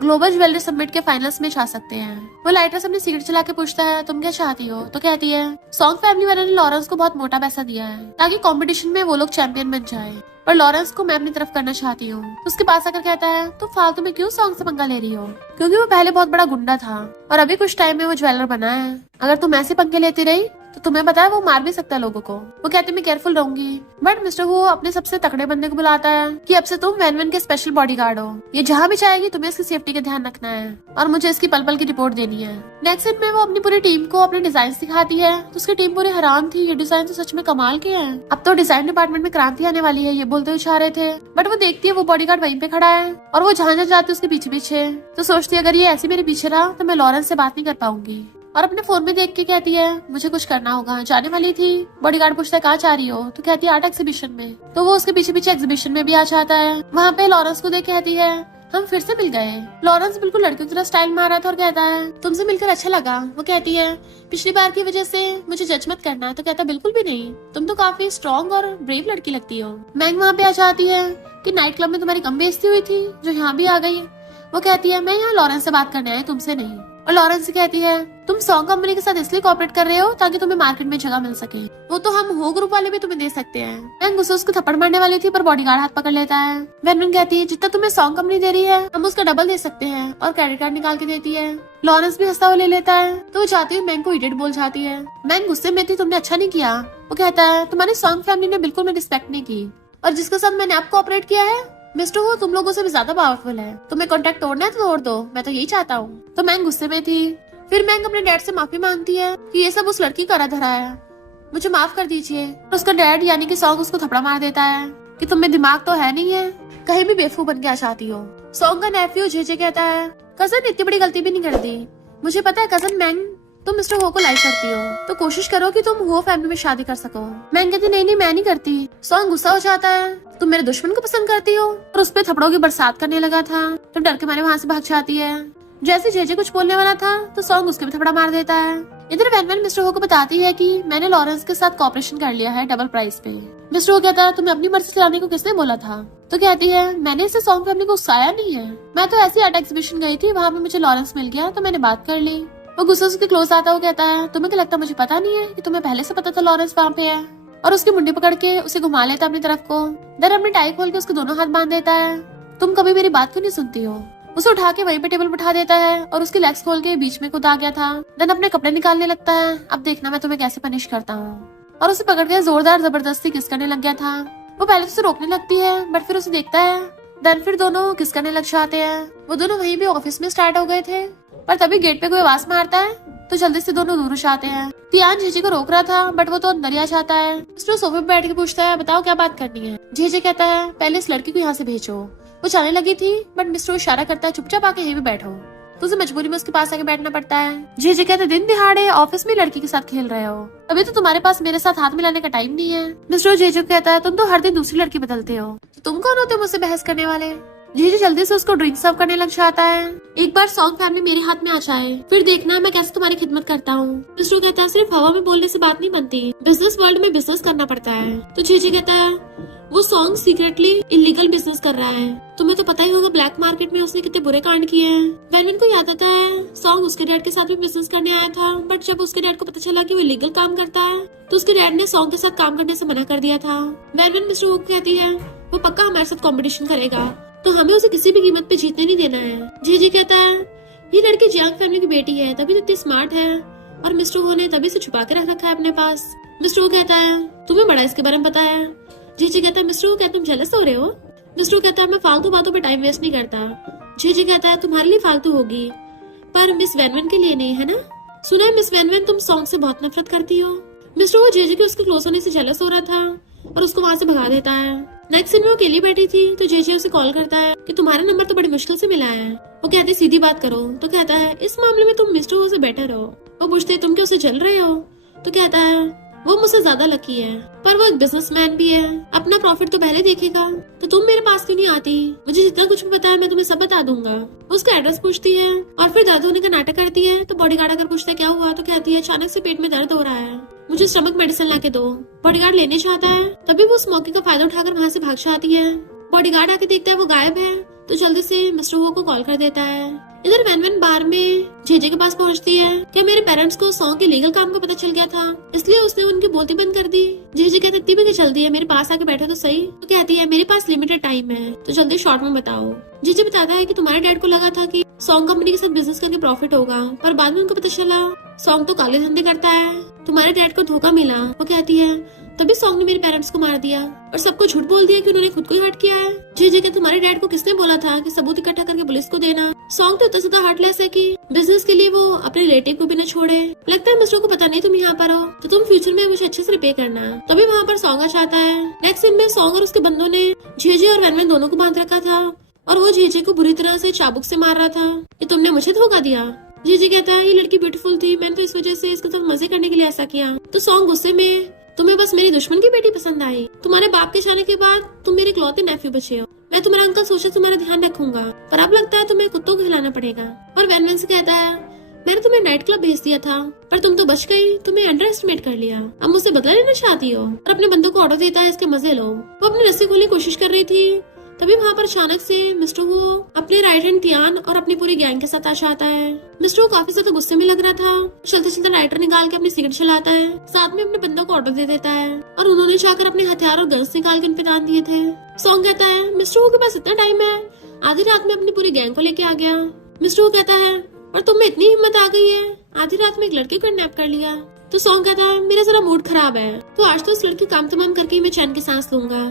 ग्लोबल ज्वेलरी समिट के फाइनल्स में जा सकते हैं। वो लाइटर से अपनी सिगरेट चला के पूछता है तुम क्या चाहती हो? तो कहती है सॉन्ग फैमिली वाले ने लॉरेंस को बहुत मोटा पैसा दिया है ताकि कंपटीशन में वो लोग चैंपियन बन जाए, पर लॉरेंस को मैं अपनी तरफ करना चाहती हूँ। उसके पास आकर कहता है तो फालतू में क्यों सॉन्ग से पंगा ले रही हो, क्योंकि वो पहले बहुत बड़ा गुंडा था और अभी कुछ टाइम में वो ज्वेलर बना है, अगर तुम ऐसे पंगे लेती रही तो तुम्हें पता है वो मार भी सकता है लोगों को। वो कहते मैं केयरफुल रहूंगी बट मिस्टर वो अपने सबसे तकड़े बंदे को बुलाता है कि अब से तुम वेनवन के स्पेशल बॉडीगार्ड हो, ये जहाँ भी जाएगी तुम्हें इसकी सेफ्टी का ध्यान रखना है और मुझे इसकी पल पल की रिपोर्ट देनी है। नेक्स्ट सीन में वो अपनी पूरी टीम को अपने डिजाइन दिखाती है तो उसकी टीम पूरी हैरान थी, ये डिजाइन तो सच में कमाल के हैं, अब तो डिजाइन डिपार्टमेंट में क्रांति आने वाली है, ये बोलते हुए चाह रहे थे। बट वो देखती है वो बॉडीगार्ड वहीं पे खड़ा है और वो जहाँ जहाँ जाती है उसके पीछे पीछे, तो सोचती है अगर ये ऐसे मेरे पीछे रहा तो मैं लॉरेंस से बात नहीं कर पाऊंगी और अपने फोन में देख के कहती है मुझे कुछ करना होगा, जाने वाली थी। बॉडीगार्ड पूछता है कहाँ जा रही हो? तो कहती है आर्ट एग्जीबिशन में। तो वो उसके पीछे पीछे एग्जीबिशन में भी आ जाता है। वहाँ पे लॉरेंस को देख कहती है हम फिर से मिल गए। लॉरेंस बिल्कुल लड़कियों की तरह स्टाइल मार रहा था और कहता है तुमसे मिलकर अच्छा लगा। वो कहती है पिछली बार की वजह से मुझे जज मत करना। तो कहता बिल्कुल भी नहीं, तुम तो काफी स्ट्रॉन्ग और ब्रेव लड़की लगती हो। मैंग वहाँ पे आ जाती है कि नाइट क्लब में तुम्हारी कम बेइज्जती हुई थी जो यहाँ भी आ गई। वो कहती है मैं यहाँ लॉरेंस से बात करने आई, तुमसे नहीं। और लॉरेंस से कहती है तुम सॉन्ग कंपनी के साथ इसलिए कॉपरेट कर रहे हो ताकि तुम्हें मार्केट में जगह मिल सके, वो तो हम हो ग्रुप वाले भी तुम्हें दे सकते हैं। मैंग गुस्से उसको थप्पड़ मारने वाली थी पर बॉडीगार्ड हाथ पकड़ लेता है। वैन कहती है जितना तुम्हें सॉन्ग कंपनी दे रही है हम उसका डबल दे सकते हैं, और क्रेडिट कार्ड निकाल के देती है। लॉरेंस भी हंसता हुआ ले लेता है तो वो जाती हुई मैंग को इडियट बोल जाती है। मैंग गुस्से में थी, तुमने अच्छा नहीं किया। वो कहता है तुम्हारी सॉन्ग फैमिली ने बिल्कुल मेरी रिस्पेक्ट नहीं की, और जिसके साथ मैंने आपको ऑपरेट किया है मिस्टर हो तुम लोगों से भी ज्यादा पावरफुल है, तुम्हें कॉन्टेक्ट तोड़ना है तो तोड़ दो, मैं तो यही चाहता हूँ। तो मैंग गुस्से में थी। फिर मैंग अपने डैड से माफी मांगती है कि ये सब उस लड़की का करा धरा है, मुझे माफ कर दीजिए। तो उसका डैड यानी कि सॉन्ग उसको थपड़ा मार देता है कि तुम्हें दिमाग तो है नहीं है, कहीं भी बेवकूफ बन के आ जाती हो। सॉन्ग का नेफ्यू जेजे कहता है कजन इतनी बड़ी गलती भी नहीं कर दी, मुझे पता है कजन मैंग तुम मिस्टर हो को लाइक करती हो तो कोशिश करो कि तुम हो फैमिली में शादी कर सको। मैंग कहती नहीं मैं नहीं करती। सॉन्ग गुस्सा हो जाता है तुम मेरे दुश्मन को पसंद करती हो, और उस पे थपड़ों की बरसात करने लगा था तो डर के मारे वहाँ से भाग जाती है। जैसे जेजे कुछ बोलने वाला था तो सॉन्ग उसके भी थपड़ा मार देता है। इधर वैन मिस्टर हो को बताती है कि मैंने लॉरेंस के साथ कॉपरेशन कर लिया है डबल प्राइस पे। मिस्टर हो कहता है तुम्हें अपनी मर्जी चलाने को किसने बोला था। तो कहती है मैंने इसे सॉन्ग फैमिली को उकसाया नहीं है, मैं तो ऐसी आर्ट एग्जीबिशन गई थी, वहाँ पे मुझे लॉरेंस मिल गया तो मैंने बात कर ली। वो गुस्से से क्लोज आता हुआ कहता है तुम्हें क्या लगता मुझे पता नहीं है कि तुम्हें पहले से पता था लॉरेंस वहाँ पे है, और उसकी मुंडी पकड़ के उसे घुमा लेता अपनी तरफ को। दर अपनी टाई खोल के उसके दोनों हाथ बांध देता है। तुम कभी मेरी बात क्यों नहीं सुनती हो। उसे उठा के वहीं पे टेबल बिठा देता है और उसकी लेग्स खोल के बीच में कूद आ गया था। देन अपने कपड़े निकालने लगता है, अब देखना मैं तुम्हें कैसे पनिश करता हूँ, और उसे पकड़ के जोरदार जबरदस्ती किस करने लग गया था। वो पहले उसे रोकने लगती है बट फिर उसे देखता है, देन फिर दोनों किस करने लग जाते हैं। वो दोनों वहीं भी ऑफिस में स्टार्ट हो गए थे, पर तभी गेट पे कोई आवाज मारता है तो जल्दी से दोनों दूर जाते हैं। तियान जीजी को रोक रहा था बट वो तो अंदर ही आ जाता है। मिस्टर सोफे पे बैठ के पूछता है बताओ क्या बात करनी है। जीजी कहता है पहले इस लड़की को यहाँ से भेजो। वो जाने लगी थी बट मिस्टर इशारा करता है चुपचाप आके यहीं पे बैठो, तो उसे मजबूरी में उसके पास आके बैठना पड़ता है। जीजी कहते दिन दिहाड़े ऑफिस में लड़की के साथ खेल रहे हो, अभी तो तुम्हारे पास मेरे साथ हाथ मिलाने का टाइम नहीं है। मिस्टर जीजी कहता है तुम तो हर दिन दूसरी लड़की बदलते हो, तो तुम कौन होते हो मुझसे बहस करने वाले। जीजी जल्दी से उसको ड्रिंक सर्व करने लग जाता है। एक बार सॉन्ग फैमिली मेरे हाथ में आ जाए फिर देखना मैं कैसे तुम्हारी खिदमत करता हूँ। मिस्टर कहता है सिर्फ हवा में बोलने से बात नहीं बनती, बिजनेस वर्ल्ड में बिजनेस करना पड़ता है। तो जीजी कहता है वो सॉन्ग सीक्रेटली इलीगल बिजनेस कर रहा है, तुम्हें तो पता ही होगा ब्लैक मार्केट में उसने कितने बुरे कांड किए हैं। वैनविन को याद आता है सॉन्ग उसके डैड के साथ भी बिजनेस करने आया था, बट जब उसके डैड को पता चला कि वो इलीगल काम करता है तो उसके डैड ने सॉन्ग के साथ काम करने से मना कर दिया था। वैनविन मिस्टर को कहती है वो पक्का हमारे साथ कॉम्पिटिशन करेगा तो हमें उसे किसी भी कीमत पे जीतने नहीं देना है। जीजी कहता है ये लड़की जियांग फैमिली की बेटी है तभी तो इतनी स्मार्ट है, और मिस्टर वो ने तभी से छुपा के रख रखा है अपने पास। मिस्टर वो कहता है तुम्हें बड़ा इसके बारे में पता है। जीजी कहता है मिस्टर वो क्या तुम जेलस हो रहे हो। मिस्टर कहता है मैं फालतू बातों पे टाइम वेस्ट नहीं करता। जीजी कहता है तुम्हारे लिए फालतू होगी पर मिस वैनवन के लिए नहीं है ना। सुना है मिस वैनवन तुम सॉन्ग से बहुत नफरत करती हो। मिस्टर वो जीजी के उसके क्लोज होने से जेलस हो रहा था और उसको वहाँ से भगा देता है। नेक्स्ट सीन में वो अकेली बैठी थी तो जेजे उसे कॉल करता है कि तुम्हारा नंबर तो बड़ी मुश्किल से मिला है। वो कहते सीधी बात करो, तो कहता है इस मामले में तुम मिस्टर हो से बेटर हो। वो पूछते तुम क्या उसे जल रहे हो, तो कहता है वो मुझसे ज्यादा लकी है पर वो एक बिजनेसमैन भी है, अपना प्रॉफिट तो पहले देखेगा। तो तुम मेरे पास क्यों नहीं आती, मुझे जितना कुछ भी पता है मैं तुम्हें सब बता दूंगा। उसका एड्रेस पूछती है और फिर दर्द होने का नाटक करती है। तो बॉडीगार्ड अगर पूछता है क्या हुआ तो कहती है अचानक से पेट में दर्द हो रहा है, मुझे स्टमक मेडिसिन लाके दो। बॉडीगार्ड लेने चाहता है तभी वो उस मौके का फायदा उठाकर वहाँ से भाग जाती है। बॉडीगार्ड आके देखता है वो गायब है तो जल्दी से मिस्टर वो को कॉल कर देता है। इधर वैनवन बार में जेजे के पास पहुंचती है। क्या मेरे पेरेंट्स को सॉन्ग के लीगल काम का पता चल गया था इसलिए उसने उनकी बोलती बंद कर दी। जेजे कहते इतनी भी जल्दी है, मेरे पास आके बैठो तो सही। तो कहती है मेरे पास लिमिटेड टाइम है तो जल्दी शॉर्ट में बताओ। जेजे बताता है कि तुम्हारे डैड को लगा था कि सॉन्ग कंपनी के साथ बिजनेस करके प्रॉफिट होगा, पर बाद में उनको पता चला सॉन्ग तो काले धंधे करता है, तुम्हारे डैड को धोखा मिला। वो कहती है तभी सॉन्ग ने मेरे पेरेंट्स को मार दिया और सबको झूठ बोल दिया कि उन्होंने खुद को ही हर्ट किया है। जीजे के तुम्हारे डैड को किसने बोला था कि सबूत इकट्ठा करके पुलिस को देना। सॉन्ग तो इतना ज्यादा हार्टलेस है कि बिजनेस के लिए वो अपने रिलेटिव को भी न छोड़े। लगता है मिस्टर को पता नहीं तुम यहाँ पर हो तो तुम फ्यूचर में मुझे अच्छे से रिपे करना। तभी वहाँ पर सॉन्ग आ जाता है। नेक्स्ट सीन में सॉन्ग और उसके बंदों ने जीजे और वैनवन दोनों को बांध रखा था और वो जीजे को बुरी तरह से चाबुक से मार रहा था कि तुमने मुझे धोखा दिया। जीजे कहता है ये लड़की ब्यूटीफुल थी, मैंने तो इस वजह से इसके साथ मजे करने के लिए ऐसा किया। तो सॉन्ग गुस्से में तुम्हें बस मेरी दुश्मन की बेटी पसंद आई, तुम्हारे बाप के जाने के बाद तुम मेरे इकलौते नेफ्यू बचे हो। मैं तुम्हारा अंकल सोचा तुम्हारा ध्यान रखूंगा पर अब लगता है तुम्हें कुत्तों को खिलाना पड़ेगा। और वैनवन से कहता है मैंने तुम्हें नाइट क्लब भेज दिया था पर तुम तो बच गई, तुम्हें अंडर एस्टिमेट कर लिया, अब मुझसे बदला लेना चाहती हो। और अपने बंदों को ऑर्डर देता है इसके मजे लो। वो अपनी रस्सी खोलने की कोशिश कर रही थी तभी वहाँ पर अचानक से मिस्टर वो अपने राइट हैंड तियान और अपनी पूरी गैंग के साथ आता है। मिस्टर वो काफी ज्यादा गुस्से में लग रहा था। चलते चलते लाइटर निकाल के अपनी सिगरेट चलाता है, साथ में अपने बंदों को ऑर्डर दे देता है और उन्होंने जाकर अपने हथियार और गन्स निकाल के उन पे तान दिए थे। सॉन्ग कहता है मिस्टर वो के पास इतना टाइम है, आधी रात में अपनी पूरी गैंग को लेके आ गया। मिस्टर वो कहता है और तुम में इतनी हिम्मत आ गई है, आधी रात में एक लड़के को किडनैप कर लिया। तो सॉन्ग कहता है मेरा जरा मूड खराब है, तो आज तो उस लड़की काम तमाम करके ही मैं चैन की सांस लूंगा,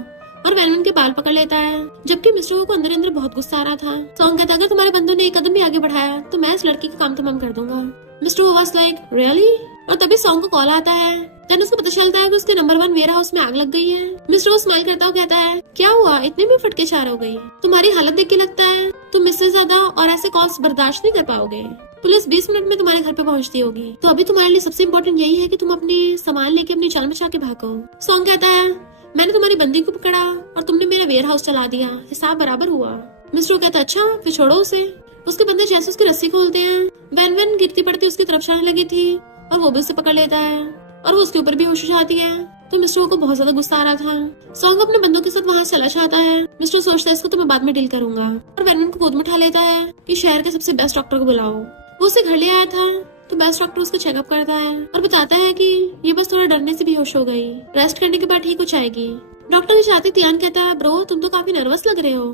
और वैनवन के बाल पकड़ लेता है। जबकि मिस्टर को अंदर अंदर बहुत गुस्सा आ रहा था। सॉन्ग कहता है अगर तुम्हारे बंदों ने एक कदम भी आगे बढ़ाया तो मैं इस लड़की का काम तमाम कर दूंगा। मिस्टर वाज लाइक रियली, और तभी सॉन्ग को कॉल आता है। देन उसको पता चलता है कि उसके नंबर 1 वेयर हाउस में आग लग गई है। मिस्टर वो स्माइल करता हुआ कहता है क्या हुआ, इतने में फटके चार हो गई, तुम्हारी हालत देख के लगता है तुम इससे ज्यादा और ऐसे कॉल्स बर्दाश्त नहीं कर पाओगे। पुलिस 20 मिनट में तुम्हारे घर पे पहुंचती होगी, तो अभी तुम्हारे लिए सबसे इम्पोर्टेंट यही है कि तुम अपने सामान लेके अपनी जान बचा के भागो। सॉन्ग कहता है मैंने तुम्हारी बंदी को पकड़ा और तुमने मेरा वेयर हाउस चला दिया, हिसाब बराबर हुआ। मिस्टर कहता है अच्छा फिर छोड़ो उसे। उसके बंदे जैसे उसकी रस्सी खोलते हैं, वैन गिरती पड़ती उसकी तरफ जाने लगी थी और वो भी उसे पकड़ लेता है और वो उसके ऊपर भी होश हो जाती है। तो मिस्टर को बहुत ज्यादा गुस्सा आ रहा था। सॉन्ग अपने बंदों के साथ वहाँ चला जाता है। मिस्टर सोचता है इसको तो मैं बाद में डील करूंगा, और वैन को गोद में उठा लेता है कि शहर के सबसे बेस्ट डॉक्टर को बुलाओ। वो उसे घर ले आया था, तो बेस्ट डॉक्टर उसका चेकअप करता है और बताता है कि ये बस थोड़ा डरने से बेहोश हो गई, रेस्ट करने के बाद ठीक हो जाएगी। डॉक्टर के साथ ही तियान कहता है ब्रो तुम तो काफी नर्वस लग रहे हो,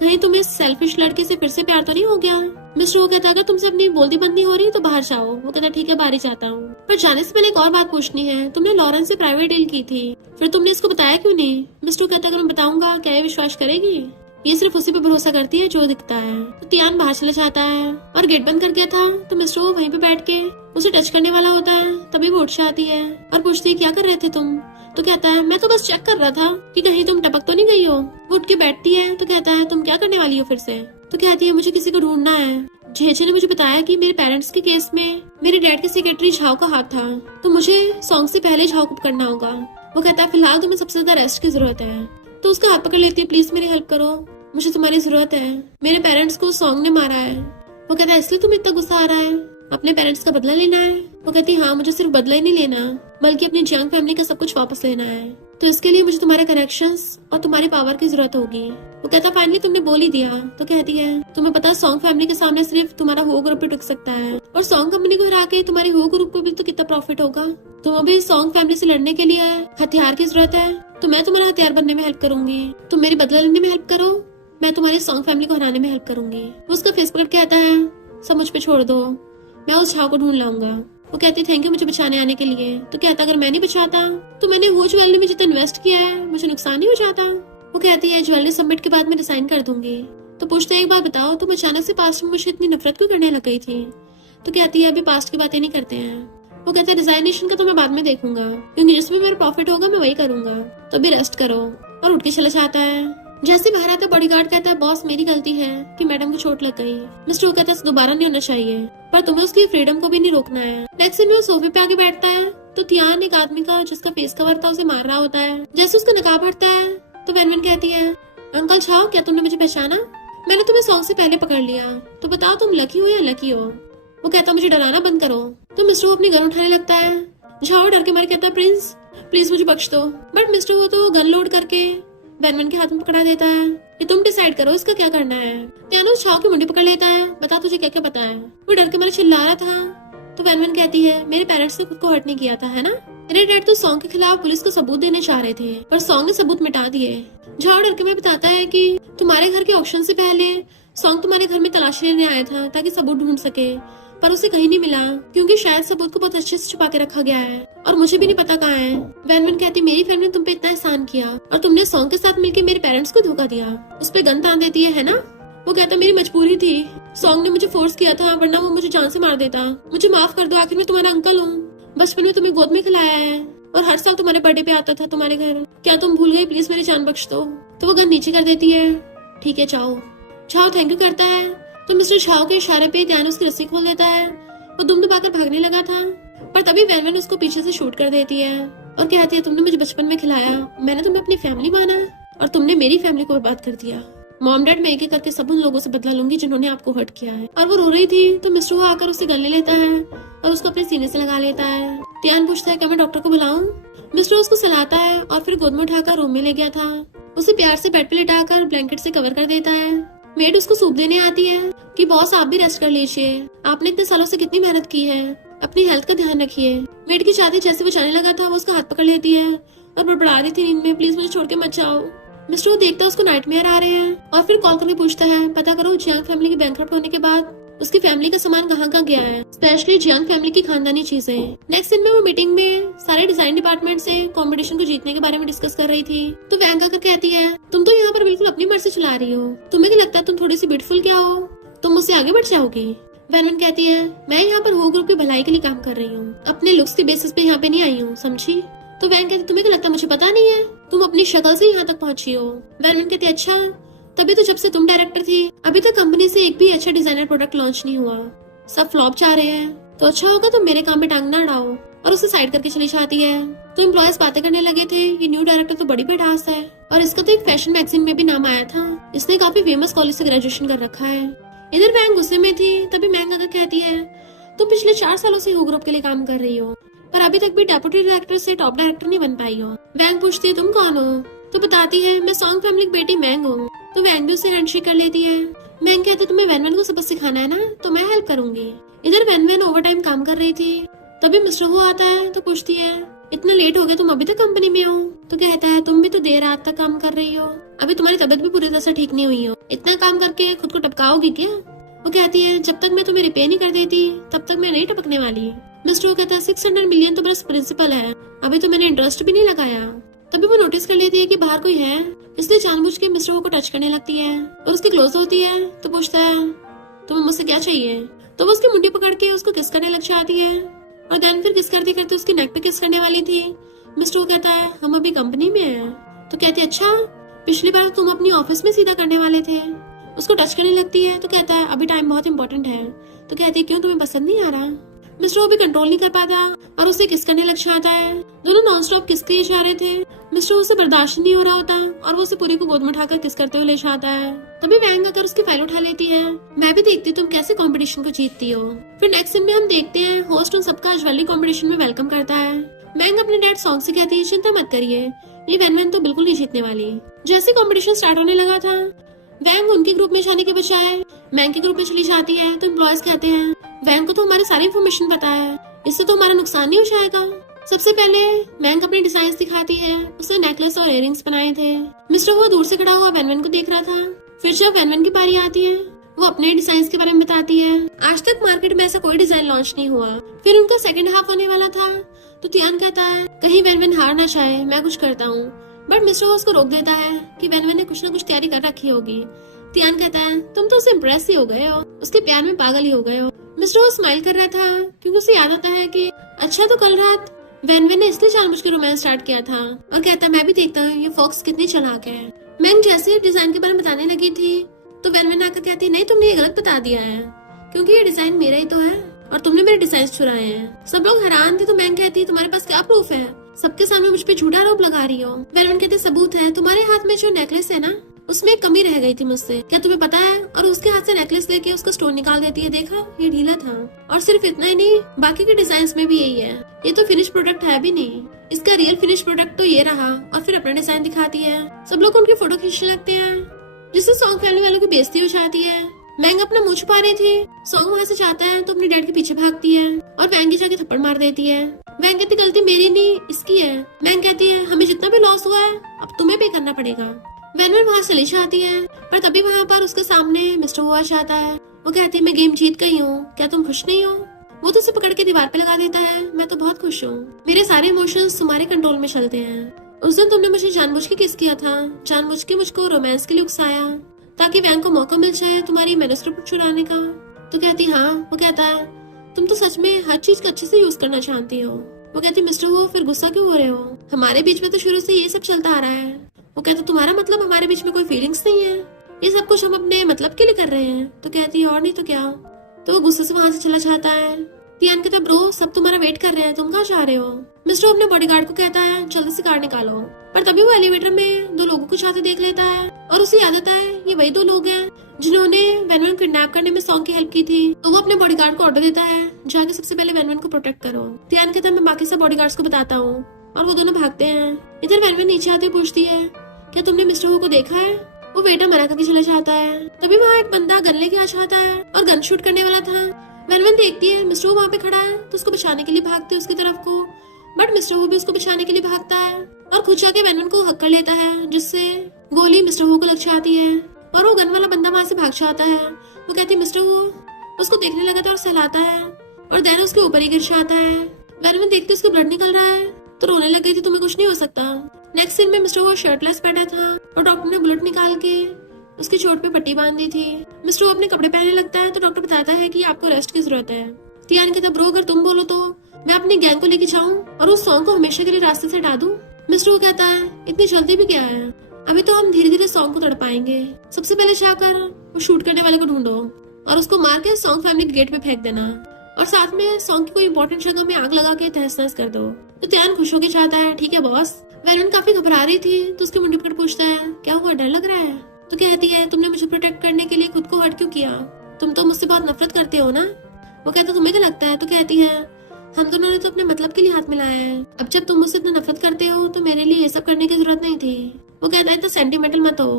कहीं तुम्हें सेल्फिश लड़के से फिर से प्यार तो नहीं हो गया। मिस्टर वो कहता है अगर तुमसे अपनी बोलती बंद नहीं हो रही तो बाहर जाओ। वो कहता है ठीक है बाहर ही जाता हूँ, पर जाने से पहले एक और बात पूछनी है, तुमने लॉरेंस से प्राइवेट डील की थी, फिर तुमने इसको बताया क्यों नहीं। मिस्टर कहता है अगर मैं बताऊंगा क्या ये विश्वास करेगी, ये सिर्फ उसी पे भरोसा करती है जो दिखता है। तो तियान बाहर चला जाता है और गेट बंद कर गया था। तो मिस्टर वो वहीं पे बैठ के उसे टच करने वाला होता है, तभी वो उठ जाती है और पूछती है क्या कर रहे थे तुम। तो कहता है मैं तो बस चेक कर रहा था कि कहीं तुम टपक तो नहीं गई हो। वो उठ के बैठती है। तो कहता है तुम क्या करने वाली हो फिर से। तो कहती है मुझे किसी को ढूंढना है, जेजे ने मुझे बताया कि मेरे पेरेंट्स के केस में मेरे डैड के सेक्रेटरी झाओ का हाथ था, तो मुझे सॉन्ग से पहले झाओ को पकड़ना होगा। वो कहता है फिलहाल तुम्हें सबसे ज्यादा रेस्ट की जरूरत है। तो उसका हाथ पकड़ लेती है प्लीज मेरी हेल्प करो, मुझे तुम्हारी जरूरत है, मेरे पेरेंट्स को सॉन्ग ने मारा है। वो कहता है इसलिए तुम्हें इतना गुस्सा आ रहा है, अपने पेरेंट्स का बदला लेना है। वो कहती है हाँ मुझे सिर्फ बदला ही नहीं लेना बल्कि अपनी जंग फैमिली का सब कुछ वापस लेना है, तो इसके लिए मुझे तुम्हारे कनेक्शंस और तुम्हारी पावर की जरूरत होगी। वो कहता फाइनली तुमने बोल ही दिया। तो कहती है तुम्हें पता सॉन्ग फैमिली के सामने सिर्फ तुम्हारा हो ग्रुप ही टिक सकता है, और सॉन्ग कंपनी को हरा के तुम्हारी हो ग्रुप को भी तो कितना प्रॉफिट होगा। तुम अभी सॉन्ग फैमिली से लड़ने के लिए हथियार की जरूरत है, तो मैं तुम्हारा हथियार बनने में हेल्प करूंगी, तुम मेरी बदला लेने में हेल्प करो, मैं तुम्हारी सॉन्ग फैमिली को हराने में हेल्प करूंगी। वो उसका फेस पकड़ के आता है सब मुझ पे छोड़ दो, मैं उस झाव को ढूंढ लाऊंगा। वो कहती थैंक यू मुझे बचाने आने के लिए। तो कहता अगर मैं नहीं बचाता तो मैंने वो ज्वेलरी में जितना इन्वेस्ट किया है मुझे नुकसान नहीं हो जाता। वो कहती है ज्वेलरी सबमिट के बाद मैं डिजाइन कर दूंगी। तो पूछते हैं एक बात बताओ तुम अचानक से पास्ट में मुझे इतनी नफरत क्यों करने लग गई थी। तो कहती है अभी पास्ट की बातें नहीं करते हैं। वो कहता है डिजाइनेशन का तो मैं बाद में देखूंगा, क्योंकि जिसमें मेरा प्रॉफिट होगा मैं वही करूंगा, तो अभी रेस्ट करो। और उठ के चला जाता है। जैसे बाहर आता बॉडीगार्ड कहता है बॉस मेरी गलती है कि मैडम को चोट लग गई। मिस्टर वो कहता है दोबारा नहीं होना चाहिए, पर तुम्हें उसकी फ्रीडम को भी नहीं रोकना है। नेक्स्ट सीन में वो सोफे पे आके बैठता है, तो तियान एक आदमी का जिसका फेस कवर था उसे मार रहा होता है। जैसे उसका नकाब हटता है तो वैनवन कहती है अंकल झाओ क्या तुमने मुझे पहचाना, मैंने तुम्हें सॉन्ग से पहले पकड़ लिया, तो बताओ तुम लकी हो या लकी हो। वो कहता मुझे डराना बंद करो। तो मिस्टर वो अपनी गन उठाने लगता है। झाओ डर के मारे कहता है प्रिंस प्लीज मुझे बख्श दो, बट मिस्टर वो तो गन लोड करके वैनवन के हाथ में पकड़ा देता है कि तुम डिसाइड करो इसका क्या करना है। त्यानो झाओ की मुंडी पकड़ लेता है, बता तुझे क्या क्या पता है। वो डर के मारे चिल्ला रहा था। तो वैनवन कहती है मेरे पेरेंट्स ने खुद को हर्ट नहीं किया था है ना, मेरे डैड तो सॉन्ग के खिलाफ पुलिस को सबूत देने चाह रहे थे, पर सॉन्ग ने सबूत मिटा दिए। झाओ डर के में बताता है कि तुम्हारे घर के ऑक्शन से पहले सॉन्ग तुम्हारे घर में तलाशी लेने आया था ताकि सबूत ढूंढ सके, पर उसे कहीं नहीं मिला क्योंकि शायद सबूत को बहुत अच्छे से छुपा के रखा गया है और मुझे भी नहीं पता कहाँ है। वैनवन कहती मेरी फैमिली ने तुम पे इतना एहसान किया और तुमने सॉन्ग के साथ मिलकर मेरे पेरेंट्स को धोखा दिया, उस पे गन तान देती है ना। वो कहता मेरी मजबूरी थी, सॉन्ग ने मुझे फोर्स किया था, वरना वो मुझे जान से मार देता। मुझे माफ कर दो, आखिर मैं तुम्हारा अंकल हूँ, बचपन में तुम्हें गोद में खिलाया है और हर साल तुम्हारे बर्थडे पे आता था तुम्हारे घर, क्या तुम भूल गई, प्लीज मेरी जान बख्श दो। तो वो गन नीचे कर देती है। ठीक है जाओ। झाओ थैंक यू करता है। तो मिस्टर झाओ के इशारे पे ध्यान उसकी रस्सी खोल देता है। वो दुम दबाकर भागने लगा था, पर तभी वैनवन उसको पीछे से शूट कर देती है और कहती है तुमने मुझे बचपन में खिलाया, मैंने तुम्हें अपनी फैमिली माना और तुमने मेरी फैमिली को बर्बाद कर दिया। मॉम डैड मैं एक एक करके सब उन लोगों से बदला लूंगी जिन्होंने आपको हर्ट किया है। और वो रो रही थी तो मिस्टर वो आकर उसे गले लेता है और उसको अपने सीने से लगा लेता है। त्यान पूछता है क्या मैं डॉक्टर को बुलाऊं। मिस्टर उसको सहलाता है और फिर गोद में उठाकर रूम में ले गया था। उसे प्यार से बेड पे लिटाकर ब्लैंकेट से कवर कर देता है। मेड उसको सूप देने आती है कि बॉस आप भी रेस्ट कर लीजिए, आपने इतने सालों से कितनी मेहनत की है, अपनी हेल्थ का ध्यान रखिए। मेड की छाती जैसे वो जाने लगा था वो उसका हाथ पकड़ लेती है और बड़बड़ा रही थी नींद में, प्लीज मुझे छोड़ के मत जाओ। मिस्टर वो देखता है उसको नाइटमेयर आ रहे हैं और फिर कॉल करके पूछता है पता करो जियांग फैमिली की बैंकरप्ट होने के बाद उसकी फैमिली का सामान कहाँ गया है, स्पेशली जियांग फैमिली की खानदानी चीजें। नेक्स्ट दिन में वो मीटिंग में सारे डिजाइन डिपार्टमेंट से कंपटीशन को जीतने के बारे में डिस्कस कर रही थी। तो वैंग आकर कहती है तुम तो यहाँ पर बिल्कुल अपनी मर्जी चला रही हो, तुम्हें क्या लगता है तुम थोड़ी सी ब्यूटीफुल क्या हो, तुम मुझसे आगे बढ़ जाओगी। वैनवन कहती है मैं यहाँ पर वो ग्रुप की भलाई के लिए काम कर रही हूँ, अपने लुक्स के बेसिस पे यहाँ पे नहीं आई हूँ, समझी। तो वैंग कहती तुम्हें क्या लगता है मुझे पता नहीं है, तुम अपनी शक्ल से यहाँ तक पहुंची हो। वैनवन कहती अच्छा, तभी तो जब से तुम डायरेक्टर थी अभी तक कंपनी से एक भी अच्छा डिजाइनर प्रोडक्ट लॉन्च नहीं हुआ, सब फ्लॉप जा रहे हैं, तो अच्छा होगा तुम मेरे काम में टांग ना अड़ाओ। और उसे साइड करके चली जाती है। तो एम्प्लॉयज बातें करने लगे थे ये न्यू डायरेक्टर तो बड़ी बेडास है और इसका तो एक फैशन मैगजीन में भी नाम आया था, इसने काफी फेमस कॉलेज से ग्रेजुएशन कर रखा है। इधर वैंग गुस्से में थी, तभी मैंग आकर कहती है तुम पिछले 4 सालों से हू ग्रुप के लिए काम कर रही हो पर अभी तक भी डेप्यूटी डायरेक्टर से टॉप डायरेक्टर नहीं बन पाई हो। वैंग पूछती है तुम कौन हो, तो बताती है मैं सॉन्ग फैमिली की बेटी मैंग हूँ। तो वैंग भी उसे हैंडशेक कर लेती है। मैंग कहती तुम्हें वैनवन को सबक सिखाना है ना, तो मैं हेल्प करूंगी। इधर वैनवन ओवर टाइम काम कर रही थी, तभी मिस्टर वो आता है तो पूछती है इतना लेट हो गया तुम अभी तक कंपनी में हो। तो कहता है तुम भी तो देर रात तक काम कर रही हो, अभी तुम्हारी तबीयत भी पूरी तरह से ठीक नहीं हुई हो, इतना काम करके खुद को टपकाओगी क्या। वो कहती है जब तक मैं तुम्हें रिपेयर नहीं कर देती तब तक मैं नहीं टपकने वाली। मिस्टर वो कहता है 600 मिलियन तो बस प्रिंसिपल है, अभी तो मैंने इंटरेस्ट भी नहीं लगाया। तभी वो नोटिस कर लेती है कि बाहर कोई है, इसलिए जानबूझ के मिस्टर को टच करने लगती है और उसकी क्लोज होती है। तो पूछता है तुम्हें मुझसे क्या चाहिए। तो वो उसकी मुंडी पकड़ के उसको किस करने लग जाती है और देन फिर किस करते करते उसकी नेक पे किस करने वाली थी। मिस्टर वो कहता है हम अभी कंपनी में हैं। तो कहती है अच्छा, पिछली बार तुम अपनी ऑफिस में सीधा करने वाले थे। उसको टच करने लगती है तो कहता है अभी टाइम बहुत इंपॉर्टेंट है। तो कहती है क्यों तुम्हें पसंद नहीं आ रहा। मिस्टर वो भी कंट्रोल नहीं कर पाता और उसे किस करने लग जाता है। दोनों नॉन स्टॉप किस किए जा रहे थे। मिस्टर उसे बर्दाश्त नहीं हो रहा होता और वो उसे पूरी को गोद में उठाकर किस करते हुए ले जाता है। तभी वैंग आकर उसकी फाइल उठा लेती है। मैं भी देखती तुम कैसे कंपटीशन को जीतती हो। फिर नेक्स्ट सीन में हम देखते हैं होस्ट उन सबका ज्वेलरी कंपटीशन में वेलकम करता है। वैंग अपने डैड सॉन्ग से कहती है चिंता मत करिए, ये वैनवन तो बिल्कुल नहीं जीतने वाली। जैसे कंपटीशन स्टार्ट होने लगा था वैंग उनके ग्रुप में जाने के बजाय मैंग के ग्रुप में चली जाती है। तो एम्प्लॉयज कहते हैं वैंग को तो हमारी सारी इन्फॉर्मेशन पता है, इससे तो हमारा नुकसान नहीं हो जाएगा। सबसे पहले मैंग अपने डिजाइन दिखाती है, उसने नेकलेस और इयररिंग्स बनाए थे। मिस्टर वो दूर से खड़ा हुआ वैनवन को देख रहा था। फिर जब वैनवन की बारी आती है वो अपने डिजाइन के बारे में बताती है। आज तक मार्केट में ऐसा कोई डिजाइन लॉन्च नहीं हुआ। फिर उनका सेकंड हाफ होने वाला था तो तियान कहता है कहीं वैनवन हार ना जाए, मैं कुछ करता हूँ। बट मिस्टर वो उसको रोक देता है कि वैनवन ने कुछ ना कुछ तैयारी कर रखी होगी। तियान कहता है तुम तो उसे इम्प्रेस ही हो गए हो, उसके प्यार में पागल ही हो गए हो। मिस्टर वो स्माइल कर रहा था क्योंकि उसे याद आता है कि अच्छा तो कल रात वैनवन ने इसलिए जानबूझ के रोमांस स्टार्ट किया था। और कहता है मैं भी देखता हूँ ये फॉक्स कितनी चालाक है। मैंग जैसे डिजाइन के बारे में बताने लगी थी तो वैनवन आकर कहती नहीं तुमने ये गलत बता दिया है क्योंकि ये डिजाइन मेरा ही तो है और तुमने मेरे डिजाइन चुराए हैं। सब लोग हैरान थे तो मैंग कहती तुम्हारे पास क्या प्रूफ है, सबके सामने मुझ पे झूठा आरोप लगा रही हो। वैनवन कहते सबूत है, तुम्हारे हाथ में जो नेकलेस है ना उसमें एक कमी रह गई थी मुझसे, क्या तुम्हें पता है। और उसके हाथ से नेकलेस लेके उसका स्टोन निकाल देती है, देखा ये ढीला था। और सिर्फ इतना ही नहीं बाकी के डिजाइन में भी यही है, ये तो फिनिश प्रोडक्ट है भी नहीं, इसका रियल फिनिश प्रोडक्ट तो ये रहा। और फिर अपना डिजाइन दिखाती है। सब लोग उनकी फोटो खींचने लगते हैं जिससे सॉन्ग फैमिली वालों की बेइज्जती हो जाती है। मैंग अपना मुंह छुपा रही थी, सॉन्ग वहाँ से जाता है तो अपने डैड के पीछे भागती है और वैंग जाके थप्पड़ मार देती है। वैंग कहती गलती मेरी नहीं इसकी है। मैंग कहती है हमें जितना भी लॉस हुआ है अब तुम्हें पे करना पड़ेगा। वैनवन वहाँ चली जाती है पर तभी वहाँ पर उसके सामने मिस्टर वो आ जाता है। वो कहती है मैं गेम जीत गई हूँ, क्या तुम खुश नहीं हो। वो तो उसे पकड़ के दीवार पे लगा देता है, मैं तो बहुत खुश हूँ, मेरे सारे इमोशंस तुम्हारे कंट्रोल में चलते हैं। उस दिन तुमने मुझे जानबूझ के किस किया था, जानबूझ के मुझको रोमांस के लिए उकसाया ताकि वैंग को मौका मिल जाए तुम्हारी मैन्युस्क्रिप्ट चुराने का। तो कहती हाँ। वो कहता है तुम तो सच में हर चीज को अच्छे से यूज करना चाहती हो। वो कहती मिस्टर वो फिर गुस्सा क्यों हो रहे हो, हमारे बीच में तो शुरू से ये सब चलता आ रहा है। वो कहता तुम्हारा मतलब हमारे बीच में कोई फीलिंग्स नहीं है, ये सब कुछ हम अपने मतलब के लिए कर रहे हैं। तो कहती है और नहीं तो क्या। तो वो गुस्से से वहाँ से चला जाता है। तियान कहता ब्रो सब तुम्हारा वेट कर रहे हैं, तुम कहाँ जा रहे हो। मिस्टर अपने बॉडीगार्ड को कहता है जल्दी से कार निकालो। पर तभी वो एलिवेटर में 2 लोगों को जाते देख लेता है और उसे याद आता है ये वही 2 लोग हैं जिन्होंने वैनवन को किडनैप करने में सॉन्ग की हेल्प की थी। तो वो अपने बॉडीगार्ड को ऑर्डर देता है जाके सबसे पहले वैनवन को प्रोटेक्ट करो। तियान कहता है मैं बाकी सब बॉडीगार्ड्स को बताता हूँ और वो दोनों भागते हैं। इधर वैनवन नीचे आते पूछती है क्या तुमने मिस्टर वो को देखा है? वो वेटर मना करके चला जाता है। तभी वहाँ एक बंदा गन लेके आ जाता है और गन शूट करने वाला था। वैन देखती है मिस्टर वो वहाँ पे खड़ा है तो उसको बचाने के लिए भागती है उसकी तरफ को, बट मिस्टर वो भी उसको बचाने के लिए भागता है और खुद जाके वैन को हक कर लेता है, जिससे गोली मिस्टर वो को लग जाती है और वो गन वाला बंदा वहाँ से भाग जाता है। वो कहती है मिस्टर वो उसको देखने लगा था और सहलाता है और देन उसके ऊपर ही गिर जाता है। वैन देखते उसका ब्लड निकल रहा है तो रोने लग गई थी, तुम्हें कुछ नहीं हो सकता। नेक्स्ट सीन में मिस्टर वो शर्टलेस बैठा था और डॉक्टर ने बुलेट निकाल के उसकी चोट पे पट्टी बांध दी थी। मिस्टर वो अपने कपड़े पहनने लगता है तो डॉक्टर बताता है कि आपको रेस्ट की जरूरत है। तियान कहता ब्रो अगर तुम बोलो तो मैं अपनी गैंग को लेके जाऊं और उस सॉन्ग को हमेशा के लिए रास्ते से हटा दूं। मिस्टर वो कहता है इतनी जल्दी भी क्या है, अभी तो हम धीरे धीरे सॉन्ग को तड़ पाएंगे। सबसे पहले जाकर वो शूट करने वाले को ढूंढो और उसको मार के सॉन्ग फैमिली के गेट पे फेंक देना और साथ में सॉन्ग की कोई इंपॉर्टेंट जगह में आग लगा के तहस नहस कर दो। तो त्यान खुश होकर चाहता है ठीक है बॉस। वैन काफी घबरा रही थी तो उसके मुंडी पकड़ पूछता है क्या हुआ, डर लग रहा है? तो कहती है तुमने मुझे प्रोटेक्ट करने के लिए खुद को हर्ट क्यों किया, तुम तो मुझसे बहुत नफरत करते हो ना। वो कहता तुम्हें क्या लगता है? तो कहती है हम दोनों ने तो अपने मतलब के लिए हाथ मिलाया है, अब जब तुम मुझसे इतना नफरत करते हो तो मेरे लिए ये सब करने की जरूरत नहीं थी। वो कहता है तो सेंटिमेंटल मत हो,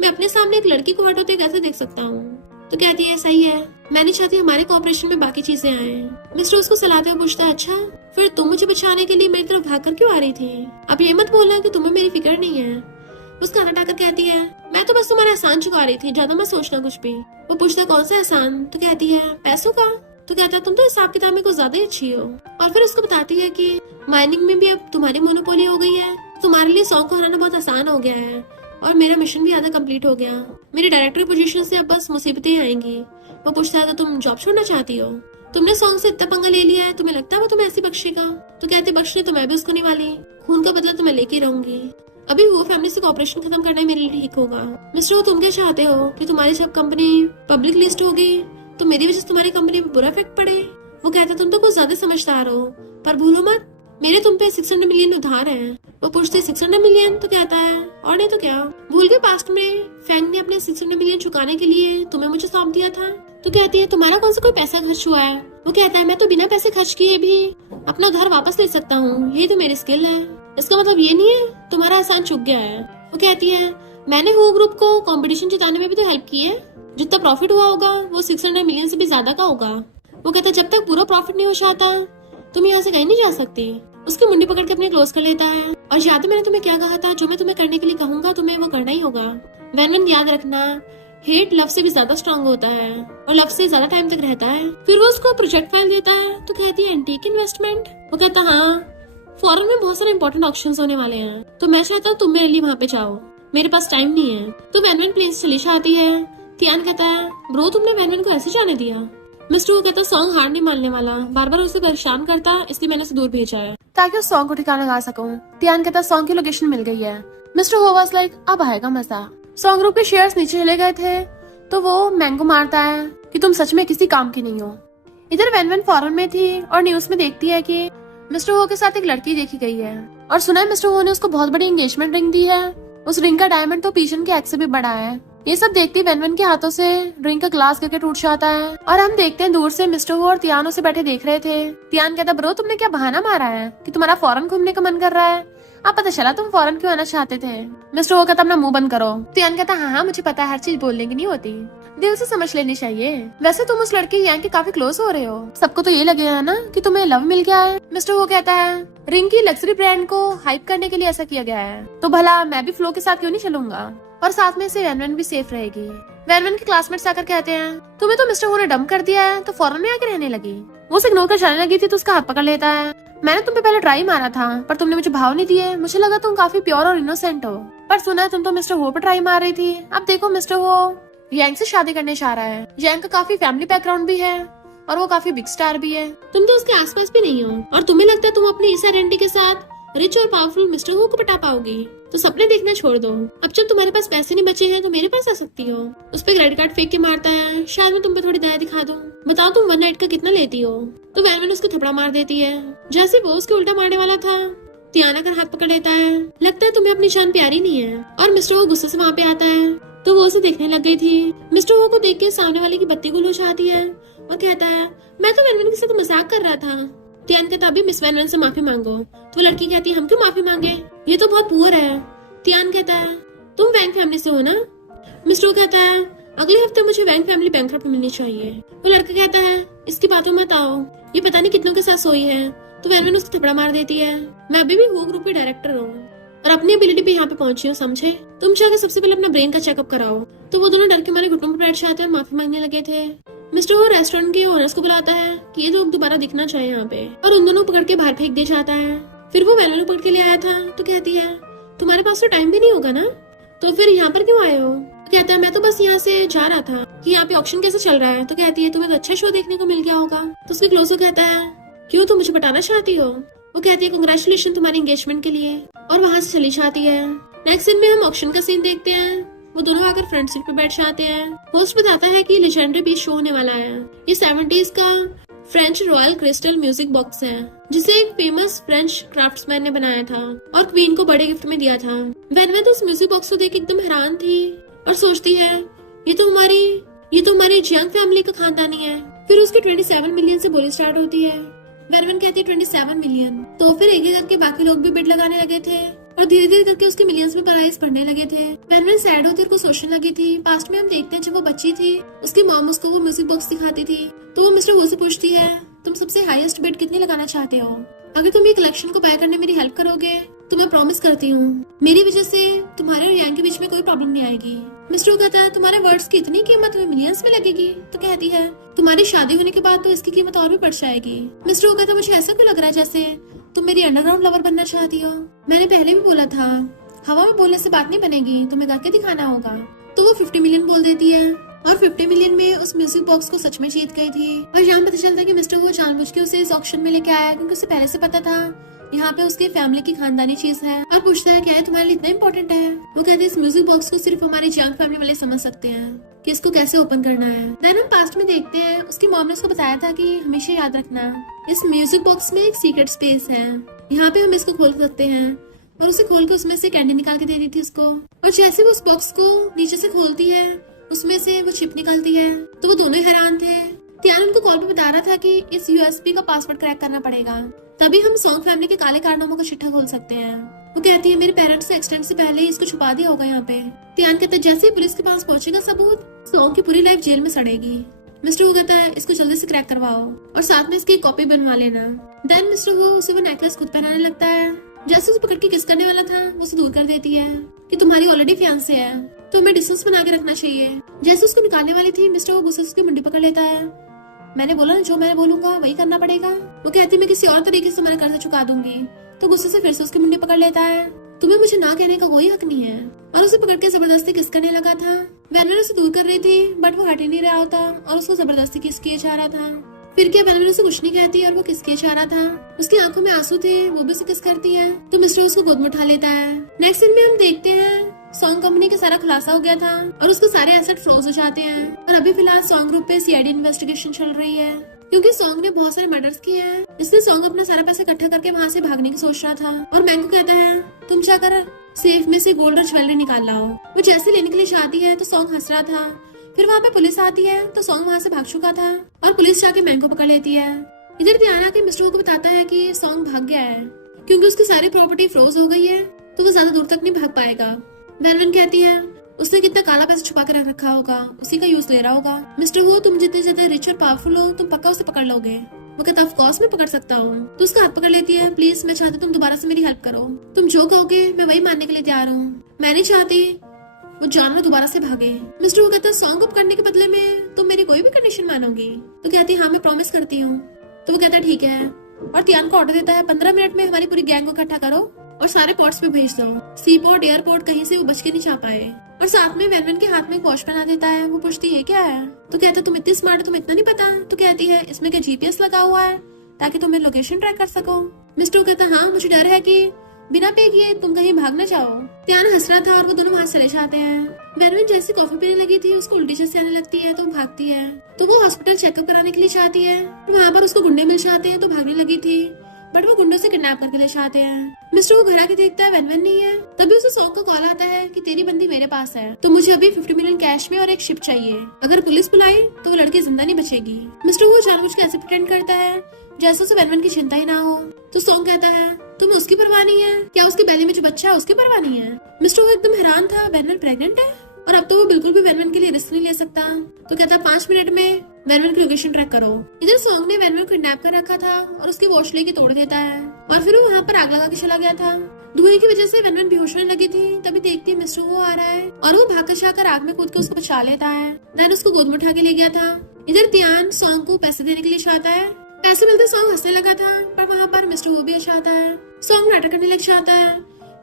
मैं अपने सामने एक लड़की को हर्ट होते कैसे देख सकता हूँ। तो कहती है सही है, मैं नहीं चाहती हमारे कोऑपरेशन में बाकी चीजें आए। मिस्टर उसको सलाहते हुए पूछता है अच्छा फिर तुम मुझे बचाने के लिए मेरी तरफ भागकर क्यों आ रही थी? अब ये मत बोलना कि तुम्हें मेरी फिक्र नहीं है। उसका हाथ हटाकर कहती है मैं तो बस तुम्हारा एहसान चुका रही थी, ज्यादा मत सोचना कुछ भी। वो पूछता है कौन सा एहसान? तो कहती है पैसों का। तो कहता है तुम तो हिसाब किताब में कुछ ज्यादा ही अच्छी हो। और फिर उसको बताती है कि माइनिंग में भी अब तुम्हारी मोनोपोली हो गई है, तुम्हारे लिए सॉन्ग को हराना बहुत आसान हो गया है और मेरा मिशन भी आधा कंप्लीट हो गया। मेरी डायरेक्टर पोजीशन से अब बस मुसीबतें आएंगी। वो पूछता है तो तुम जॉब छोड़ना चाहती हो? तुमने सॉन्ग से इतना पंगा ले लिया है, तुम्हें लगता है वो तुम्हें ऐसे बख्शेगा? तो कहते बख्शने तो मैं भी उसको नहीं वाली, खून का बदला तो मैं लेके रहूंगी। अभी वो फैमिली से कॉपरेशन खत्म करना ही मेरे लिए ठीक होगा। मिस्टर तुम क्या चाहते हो कि तुम्हारी जब कंपनी पब्लिक लिस्ट होगी तो मेरी वजह से तुम्हारी कंपनी पे बुरा इफेक्ट पड़े? वो कहता तुम तो कुछ ज्यादा समझदार हो, पर भूलो मत मेरे तुम पे 600 मिलियन उधार है। वो पूछते 600 मिलियन? तो कहता है और नहीं तो क्या, भूल के पास्ट में फैंग ने अपने 600 मिलियन चुकाने के लिए तुम्हें मुझे सौंप दिया था। तो कहती है तुम्हारा कौन सा कोई पैसा खर्च हुआ है? वो कहता है मैं तो बिना पैसे खर्च किए भी अपना उधार वापस ले सकता हूँ, ये तो मेरी स्किल है। इसका मतलब ये नहीं है तुम्हारा एहसान चुक गया है। वो कहती है मैंने हु ग्रुप को कंपटीशन जिताने में भी तो हेल्प की है, जितना प्रॉफिट हुआ होगा वो 600 मिलियन से भी ज्यादा का होगा। वो कहता जब तक पूरा प्रॉफिट नहीं हो जाता तुम यहाँ से कहीं नहीं जा सकती। उसकी मुंडी पकड़ के अपने क्लोज कर लेता है और याद है मैंने तुम्हें क्या कहा था, जो मैं तुम्हें करने के लिए कहूंगा तुम्हें वो करना ही होगा। वैन याद रखना हेट लव से भी ज्यादा स्ट्रांग होता है और लव से ज्यादा टाइम तक रहता है। फिर वो उसको प्रोजेक्ट फाइल देता है तो कहती है एंटीक इन्वेस्टमेंट। वो कहता हाँ फॉरेन में बहुत सारे इंपॉर्टेंट ऑप्शंस होने वाले हैं तो मैं चाहता हूँ तुम मेरे लिए वहाँ पे जाओ, मेरे पास टाइम नहीं है। तो वैन प्लेन से चली जाती है। तियान कहता है ब्रो तुमने वैन को ऐसे जाने दिया? मिस्टर वो कहता सॉन्ग हार नहीं मानने वाला, बार बार उसे परेशान करता इसलिए मैंने उसे दूर भेजा है ताकि उस सॉन्ग को ठिकाना लगा सकूं। तियान कहता सॉन्ग की लोकेशन मिल गई है। मिस्टर हो वाज लाइक अब आएगा मजा। सॉन्ग ग्रुप के शेयर्स नीचे चले गए थे तो वो मैंगो मारता है कि तुम सच में किसी काम की नहीं हो। इधर वैन फॉरेन में थी और न्यूज में देखती है कि मिस्टर हो के साथ एक लड़की देखी गई है और सुना है मिस्टर हो ने उसको बहुत बड़ी एंगेजमेंट रिंग दी है। उस रिंग का डायमंड तो पीछन के एक्स से भी बड़ा है। ये सब देखते वैन के हाथों से रिंग का ग्लास गिरके टूट जाता है और हम देखते हैं दूर से मिस्टर हो और तियान उसे बैठे देख रहे थे। तियान कहता ब्रो तुमने क्या बहाना मारा है कि तुम्हारा फॉरेन घूमने का मन कर रहा है? अब पता चला तुम फॉरेन क्यों आना चाहते थे। मिस्टर हो कहता अपना मुंह बंद करो। तियान कहता हाँ मुझे पता है हर चीज बोलने की नहीं होती, दिल से समझ लेनी चाहिए। वैसे तुम उस लड़की यांग के काफी क्लोज हो रहे हो, सबको तो ये लगे है ना कि तुम्हें लव मिल गया है। मिस्टर वो कहता है रिंग की लग्जरी ब्रांड को हाइप करने के लिए ऐसा किया गया है तो भला मैं भी फ्लो के साथ क्यों नहीं चलूंगा और साथ में से वैन भी सेफ रहेगी। वैन के क्लासमेट्स आकर कहते हैं तुम्हें तो मिस्टर हो ने डंप कर दिया है तो फॉरेन में आके रहने लगी। वो उसे इग्नोर कर जाने लगी थी तो उसका हाथ पकड़ लेता है। मैंने तुम पे पहले ट्राई मारा था पर तुमने मुझे भाव नहीं दिए, मुझे लगा तुम काफी प्योर और इनोसेंट हो, पर सुना तुम तो मिस्टर हो पे ट्राई मार रही थी। अब देखो मिस्टर हो यांग से शादी करने जा रहा है। यांग का काफी फैमिली बैकग्राउंड भी है और वो काफी बिग स्टार भी है, तुम तो उसके आसपास भी नहीं हो और तुम्हें लगता है तुम अपनी इस आइडेंटिटी के साथ रिच और पावरफुल मिस्टर हो को पटा पाओगी। तो सपने देखना छोड़ दो, अब जब तुम्हारे पास पैसे नहीं बचे हैं तो मेरे पास आ सकती हो। उस पे क्रेडिट कार्ड फेंक के मारता है, शायद मैं तुम पे थोड़ी दया दिखा दूं, बताओ तुम वन नाइट का कितना लेती हो। तो वैन उसको थपड़ा मार देती है। जैसे वो उसके उल्टा मारने वाला था तियाना कर हाथ पकड़ लेता है, लगता है तुम्हें अपनी जान प्यारी नहीं है। और मिस्टर वो गुस्से से वहाँ पे आता है तो वो उसे देखने लग गई थी। मिस्टर वो को देख के सामने वाले की बत्ती गुल हो जाती है और कहता है मैं तो वैन के साथ मजाक कर रहा था। तियान कहता अभी मिस वैन से माफी मांगो। तो लड़की कहती है हम क्यों माफी मांगे, ये तो बहुत पुअर है। तियान कहता है तुम वैंग फैमिली से हो ना? मिस्टर वो कहता है अगले हफ्ते मुझे वैंग फैमिली बैंकक्रप्ट मिलनी चाहिए। वो लड़का कहता है इसकी बातों मत आओ, ये पता नहीं कितनों के साथ सोई है। तो वैन उसको थपड़ा मार देती है। मैं अभी भी हु ग्रुप की डायरेक्टर हूँ और अपनी एबिलिटी पे यहाँ पे पहुंची हूँ, समझे? तुम चाहे सबसे पहले अपना ब्रेन का चेकअप कराओ। तो वो दोनों डर के मारे घुटनों पर बैठ जाते हैं और माफी मांगने लगे थे। मिस्टर वो रेस्टोरेंट के ओनर्स को बुलाता है कि ये लोग दोबारा दिखना चाहिए यहाँ पे, और उन दोनों को पकड़ के बाहर फेंक दिया जाता है। फिर वो वैन पकड़ के ले आया था तो कहती है तुम्हारे पास तो टाइम भी नहीं होगा ना, तो फिर यहाँ पर क्यों आए हो? कहता है मैं तो बस यहाँ से जा रहा था कि यहाँ पे ऑक्शन कैसे चल रहा है। तो कहती है तुम्हें तो अच्छा शो देखने को मिल गया होगा। तो उसके क्लोजर कहता है क्यों, तुम मुझे पटाना चाहती हो? वो कहती है कांग्रेचुलेशन तुम्हारी एंगेजमेंट के लिए, और वहाँ से चली जाती है। नेक्स्ट सीन में हम ऑक्शन का सीन देखते हैं। वो दोनों आकर फ्रंट सीट पे बैठ जाते हैं। होस्ट बताता है कि लेजेंडरी बीच शो होने वाला है। ये 70s का French royal crystal music box है जिसे एक फेमस फ्रेंच क्राफ्ट्समैन ने बनाया था और क्वीन को बड़े गिफ्ट में दिया था। वैन तो उस म्यूजिक बॉक्स को देख एकदम हैरान थी और सोचती है ये तो हमारी जियांग फैमिली का खानदानी है। फिर उसके 27 मिलियन से बोली स्टार्ट होती है। वैन कहती है 27 मिलियन। तो फिर एक एक करके बाकी लोग भी बिड लगाने लगे थे और धीरे धीरे करके उसके मिलियंस में प्राइस बढ़ने लगे थे। वैन सैड होती और सोचने लगी थी। पास्ट में हम देखते हैं जब वो बच्ची थी उसकी मॉम उसको वो म्यूजिक बॉक्स दिखाती थी। तो वो मिस्टर वो से पूछती है तुम सबसे हाईएस्ट बिड कितनी लगाना चाहते हो? अगर तुम ये कलेक्शन को बाय करने में मेरी हेल्प करोगे तो मैं प्रॉमिस करती हूँ मेरी वजह से तुम्हारे और यांग के बीच में कोई प्रॉब्लम नहीं आएगी। मिस्टर वो कहता है तुम्हारे वर्ड्स की इतनी कीमत मिलियंस में लगेगी? तो कहती है तुम्हारी शादी होने के बाद तो इसकी कीमत और भी बढ़ जाएगी। मिस्टर वो कहता है मुझे ऐसा क्यों लग रहा है जैसे तुम मेरी अंडरग्राउंड लवर बनना चाहती हो? मैंने पहले भी बोला था हवा में बोलने से बात नहीं बनेगी, तुम्हें करके दिखाना होगा। तो वो 50 मिलियन बोल देती है और 50 मिलियन में उस म्यूजिक बॉक्स को सच में जीत गई थी। और यहाँ पता चलता है कि मिस्टर वो जानबूझ के उसे इस ऑक्शन में लेके आया क्योंकि उसे पहले से पता था यहाँ पे उसकी फैमिली की खानदानी चीज है, और पूछता है क्या है तुम्हारे लिए इतना इम्पोर्टेंट है? वो कहते हैं इस म्यूजिक बॉक्स को सिर्फ हमारी जियांग फैमिली वाले समझ सकते हैं कि इसको कैसे ओपन करना है। देन हम पास्ट में देखते हैं उसकी मॉम ने उसको बताया था कि हमेशा याद रखना इस म्यूजिक बॉक्स में एक सीक्रेट स्पेस है, यहाँ पे हम इसको खोल सकते हैं। और उसे खोल के उसमें से कैंडी निकाल के दे दी थी उसको। और जैसे वो उस बॉक्स को नीचे से खोलती है उसमें से वो चिप निकलती है। तो वो दोनों हैरान थे। त्यान उनको कॉल पे बता रहा था कि इस यूएसबी का पासवर्ड क्रैक करना पड़ेगा, तभी हम सॉन्ग फैमिली के काले कारनामों का चिट्ठा खोल सकते हैं। वो कहती है मेरे पेरेंट्स से एक्सीडेंट से पहले ही इसको छुपा दिया होगा यहाँ पे। त्यान कहता है जैसे ही पुलिस के पास पहुंचेगा सबूत, सॉन्ग की पूरी लाइफ जेल में सड़ेगी। मिस्टर वो कहता है इसको जल्दी से क्रैक करवाओ और साथ में इसकी कॉपी बनवा लेना। देन मिस्टर वो उसे वो नेकलेस खुद पहनाने लगता है। जैसे उसे पकड़ के किस करने वाला था वो उसे दूर कर देती है कि तुम्हारी ऑलरेडी फियांसे है तो हमें डिस्टेंस बना के रखना चाहिए। जैसे उसको निकालने वाली थी मिस्टर वो गुस्से से उसकी मुंडी पकड़ लेता है। मैंने बोला ना जो मैं बोलूंगा वही करना पड़ेगा। वो कहती मैं किसी और तरीके से तुम्हारे कर्ज चुका दूंगी। तो गुस्से से फिर से उसकी मुंडी पकड़ लेता है। तुम्हें मुझे ना कहने का कोई हक नहीं है, और उसे पकड़ के जबरदस्ती किस करने लगा था। वैनर उसे दूर कर रही थी बट वो हट ही नहीं रहा होता और उसको जबरदस्ती किस किए जा रहा था। फिर क्या वैनर उसे कुछ नहीं कहती और वो किस किए जा रहा था। उसकी आंखों में आंसू थे, वो भी उसे किस करती है तो मिस्टर उसको गोद में उठा लेता है। नेक्स्ट सीन में हम देखते हैं सॉन्ग कंपनी का सारा खुलासा हो गया था और उसके सारे एसेट फ्रोज हो जाते हैं। और अभी फिलहाल सॉन्ग ग्रुप पे सीआईडी इन्वेस्टिगेशन चल रही है क्योंकि सॉन्ग ने बहुत सारे मर्डर्स किए हैं। इसलिए सॉन्ग अपना सारा पैसा इकट्ठा करके वहाँ से भागने की सोच रहा था। और मैंगो कहता है तुम जाकर सेफ में से गोल्ड और ज्वेलरी निकाल लाओ। वो जैसे लेने के लिए जाती है तो सॉन्ग हंस रहा था। फिर वहाँ पे पुलिस आती है तो सॉन्ग वहाँ से भाग चुका था और पुलिस जाके मैंगो पकड़ लेती है। इधर ध्यान आके मिस्टर को बताता है कि सॉन्ग भाग गया है क्योंकि उसकी सारी प्रॉपर्टी फ्रोज हो गई है तो वो ज्यादा दूर तक नहीं भाग पाएगा। वैन कहती है उसने कितना काला पैसा छुपा कर रखा होगा, उसी का यूज ले रहा होगा। मिस्टर वो तुम जितने ज्यादा रिच और पावरफुल हो तुम पक्का उसे पकड़ लोगे। वो कहता ऑफ कोर्स मैं पकड़ सकता हूँ। तो उसका हाथ पकड़ लेती है प्लीज मैं चाहती तुम दोबारा से मेरी हेल्प करो, तुम जो कहोगे मैं वही मानने के लिए तैयार हूँ। मैं नहीं चाहती वो जानवर दोबारा से भागे। मिस्टर वो कहता सॉन्ग अप करने के बदले में तुम मेरी कोई भी कंडीशन मानोगी? तो कहती हाँ मैं प्रॉमिस करती हूँ। तो वो कहता ठीक है और त्यान को ऑर्डर देता है 15 मिनट में हमारी पूरी गैंग को इकट्ठा करो और सारे पोर्ट्स पे भेज दो। सी पोर्ट एयरपोर्ट कहीं से वो बच के नहीं जा पाए। और साथ में वैन के हाथ में एक वॉच पहना देता है। वो पूछती है क्या है? तो कहता तुम इतनी स्मार्ट हो तुम इतना नहीं पता? तो कहती है इसमें क्या जीपीएस लगा हुआ है ताकि तुम मेरी लोकेशन ट्रैक कर सको। मिस्टर कहता हाँ मुझे डर है कि बिना पे किए तुम कहीं भाग न जाओ। त्यान हंस रहा था और वो दोनों वहां चले जाते हैं। वैन जैसे कॉफी पीने लगी थी उसको उल्टी जैसे आने लगती है तो भागती है। तो वो हॉस्पिटल चेकअप कराने के लिए जाती है। वहाँ पर उसको गुंडे मिल जाते हैं तो भागने लगी थी बट वो गुंडों से किडनैप करके ले जाते हैं। मिस्टर वो घर आके देखता है वैन नहीं है। तभी उसे सॉन्ग का कॉल आता है कि तेरी बंदी मेरे पास है तो मुझे अभी 50 मिलियन कैश में और एक शिप चाहिए। अगर पुलिस बुलाई तो वो लड़की जिंदा नहीं बचेगी। मिस्टर वो जानबूझ के ऐसे प्रिटेंड करता है जैसे उसे वैन की चिंता ही ना हो। तो सॉन्ग कहता है तुम्हें उसकी परवाह नहीं है क्या? उसके बैली में जो बच्चा है उसकी परवाह नहीं है? मिस्टर वो एकदम हैरान था, वेनवन प्रेग्नेंट है और अब तो वो बिल्कुल भी वेनवन के लिए रिस्क नहीं ले सकता। तो कहता है 5 मिनट में वेनवन की लोकेशन ट्रैक करो। इधर सॉन्ग ने वेनवन को किडनैप कर रखा था और उसकी वॉच लेके तोड़ देता है और फिर वो वहाँ पर आग लगा के चला गया था। धुएं की वजह से वेनवन बेहोश होने लगी थी। तभी देखती है मिस्टर वो आ रहा है और वो भाग कर आग में कूद के उसको बचा लेता है। देन उसको गोद में उठा के ले गया था। इधर तियान सॉन्ग को पैसे देने के लिए चाहता है। पैसे मिलते सॉन्ग हंसने लगा था, पर वहाँ पर मिस्टर वो भी अच्छा आता है। सॉन्ग नाटक करने लग जाता है,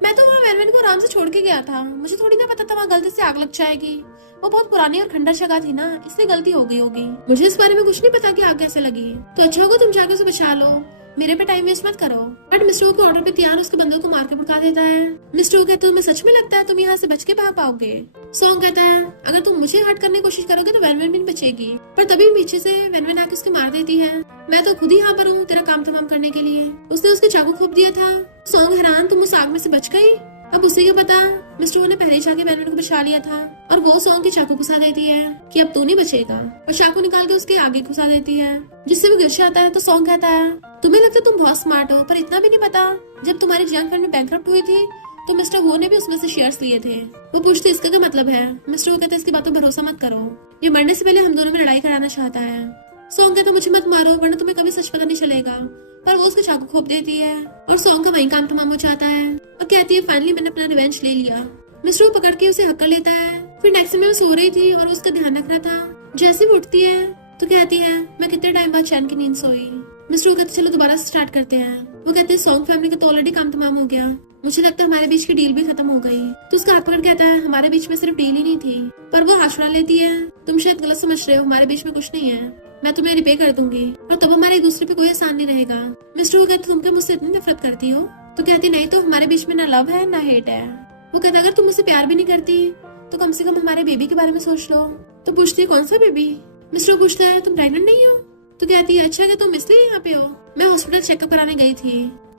मैं तो वहाँ वेनवन को आराम से छोड़ के गया था, मुझे थोड़ी ना पता था वहाँ गलती से आग लग जाएगी। वो बहुत पुरानी और खंडर जगह थी ना, इसलिए गलती हो गई होगी। मुझे इस बारे में कुछ नहीं पता कि आग कैसे लगी। तो अच्छा होगा तुम जाके उसे बचा लो, मेरे पे टाइम वेस्ट मत करो। बट मिस्टर वो के ऑर्डर पे तैयार उसके बंदूक को मार के भड़का देता है। मिस्टर वो कहते तुम्हें सच में लगता है तुम यहाँ से बच के भाग पाओगे? सॉन्ग कहता है अगर तुम मुझे हर्ट करने की कोशिश करोगे तो वेनवन भी नहीं बचेगी। पर तभी पीछे से वेनवन आके उसके मार देती है। मैं तो खुद ही यहाँ पर हूँ तेरा काम तमाम करने के लिए। उसने उसके चाकू खोप दिया था। सॉन्ग हैरान, तुम उस आग में से बच गई? अब उसे क्या पता मिस्टर वो ने पहले जाके वेनवन को बचा लिया था और वो सॉन्ग की चाकू घुसा देती है कि अब तू नहीं बचेगा और चाकू निकाल के उसके आगे घुसा देती है, जिससे वो गिर जाता है। तो सॉन्ग कहता है तुम्हें लगता है तुम बहुत स्मार्ट हो, पर इतना भी नहीं पता जब तुम्हारी जंग फंड में बैंकरप्ट हुई थी तो मिस्टर वो ने भी उसमें से शेयर्स लिए थे। वो पूछती इसका क्या मतलब है? मिस्टर वो कहता है इसकी बातों पर भरोसा मत करो, ये मरने से पहले हम दोनों में लड़ाई कराना चाहता है। सॉन्ग कहता मुझे मत मारो वरना तुम्हें कभी सच पता नहीं चलेगा। पर वो उसका चाकू खोप देती है और सॉन्ग का वही काम तमाम हो जाता है और कहती है फाइनली मैंने अपना रिवेंज ले लिया। मिस्टर वो पकड़ के उसे हक कर लेता है। फिर नेक्स्ट में वो सो रही थी और उसका ध्यान रख रहा था। जैसे वो उठती है तो कहती है मैं कितने टाइम बाद चैन की नींद सोई। मिस्टर वो कहते चलो दोबारा स्टार्ट करते हैं। वो कहते हैं सॉन्ग फैमिली का तो ऑलरेडी काम तमाम हो गया, मुझे लगता है हमारे बीच की डील भी खत्म हो गई। तो उसका हाथ पकड़ कहता है हमारे बीच में सिर्फ डील ही नहीं थी। पर वो हाथ छुड़ा लेती है, तुम शायद गलत समझ रहे हो, हमारे बीच में कुछ नहीं है, मैं तुम्हें रिपे कर दूंगी और तब हमारे एक दूसरे पे कोई एहसान नहीं रहेगा। मिस्टर वो कहते तुम क्या मुझसे इतनी नफरत करती हो? तो कहती नहीं तो हमारे बीच में ना लव है ना हेट है। वो कहता अगर तुम मुझसे प्यार भी नहीं करती तो कम से कम हमारे बेबी के बारे में सोच लो। तो पूछती है कौन सा बेबी? मिस्टर पूछता है तुम प्रेग्नेंट नहीं हो? तो कहती है अच्छा क्या तुम इसलिए यहाँ पे हो? मैं हॉस्पिटल चेकअप कराने गई थी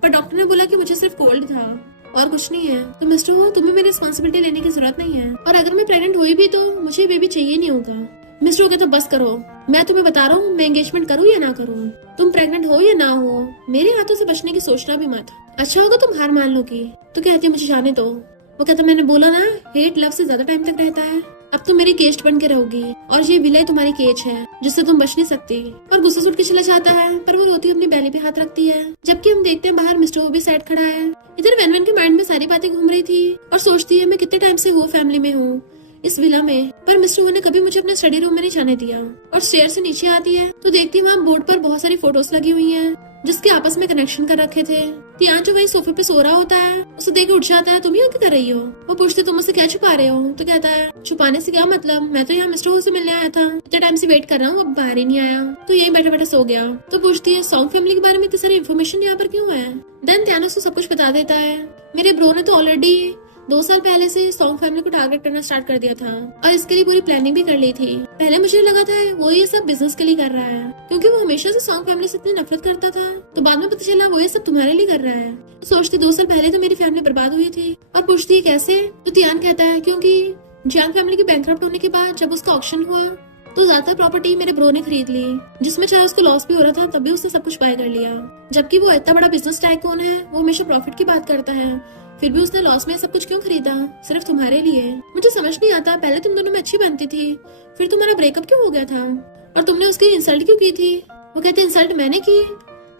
पर डॉक्टर ने बोला कि मुझे सिर्फ कोल्ड था और कुछ नहीं है। तो मिस्टर वो तुम्हें मेरी रिस्पॉन्सिबिलिटी लेने की जरूरत नहीं है और अगर मैं प्रेग्नेंट हुई भी तो मुझे बेबी चाहिए नहीं होगा। मिस्टर वो कहता बस करो, मैं तुम्हें बता रहा हूँ मैं एंगेजमेंट करूँ या ना करूँ, तुम प्रेग्नेंट हो या ना हो, मेरे हाथों से बचने की सोचना भी मत, अच्छा होगा तुम हार मान लोगी। तो कहती है मुझे जाने दो। वो कहता मैंने बोला ना हेट लव से ज्यादा टाइम तक रहता है, अब तुम मेरी केस्ट बन के रहोगी और ये विलय तुम्हारी केज है जिससे तुम बच नहीं सकती। और गुस्सा सुट के चला जाता है पर वो रोती अपनी बैली पे हाथ रखती है। जबकि हम देखते हैं बाहर मिस्टर वो भी साइड खड़ा है। इधर वेनवन के माइंड में सारी बातें घूम रही थी और सोचती है मैं कितने टाइम से हूँ फैमिली में हूँ इस विला में, पर मिस्टर वो ने कभी मुझे अपने स्टडी रूम में नहीं जाने दिया। और स्टेयर से नीचे आती है तो देखती है वहाँ बोर्ड पर बहुत सारी फोटोज लगी हुई हैं जिसके आपस में कनेक्शन कर रखे थे। तियान जो वही सोफे पे सो रहा होता है उसे देख के उठ जाता है, तुम यहाँ क्या कर रही हो? वो पूछते तुम मुझसे क्या छुपा रहे हो? तो कहता है छुपाने से क्या मतलब, मैं तो यहाँ मिस्टर हो से मिलने आया था, इतने टाइम से वेट कर रहा हूँ, अब बाहर ही नहीं आया, तो यही बैठे बैठे सो गया। तो पूछती है सॉन्ग फैमिली के बारे में इतनी सारी इन्फॉर्मेशन यहाँ पर क्यों है? देन तियान उसको सब कुछ बता देता है, मेरे ब्रो ने तो ऑलरेडी 2 साल पहले से सॉन्ग फैमिली को टारगेट करना स्टार्ट कर दिया था और इसके लिए पूरी प्लानिंग भी कर ली थी। पहले मुझे लगा था वो ये सब बिजनेस के लिए कर रहा है क्योंकि वो हमेशा से सॉन्ग फैमिली से इतनी नफरत करता था, तो बाद में पता चला वो ये सब तुम्हारे लिए कर रहा है। तो सोचती 2 साल पहले तो मेरी फैमिली बर्बाद हुई थी। और पूछती है कैसे? तो तियान कहता है क्योंकि जियांग फैमिली के बैंकरप्ट होने के बाद जब उसका ऑक्शन हुआ तो ज्यादातर प्रॉपर्टी मेरे ब्रो ने खरीद ली, जिसमें चाहे उसको लॉस भी हो रहा था तब भी उसने सब कुछ बाय कर लिया। जबकि वो इतना बड़ा बिजनेस टाइकून है, वो हमेशा प्रॉफिट की बात करता है, फिर भी उसने लॉस में सब कुछ क्यों खरीदा? सिर्फ तुम्हारे लिए। मुझे समझ नहीं आता, पहले तुम दोनों में अच्छी बनती थी, फिर तुम्हारा ब्रेकअप क्यों हो गया था और तुमने उसकी इंसल्ट क्यों की थी? वो कहते इंसल्ट मैंने की?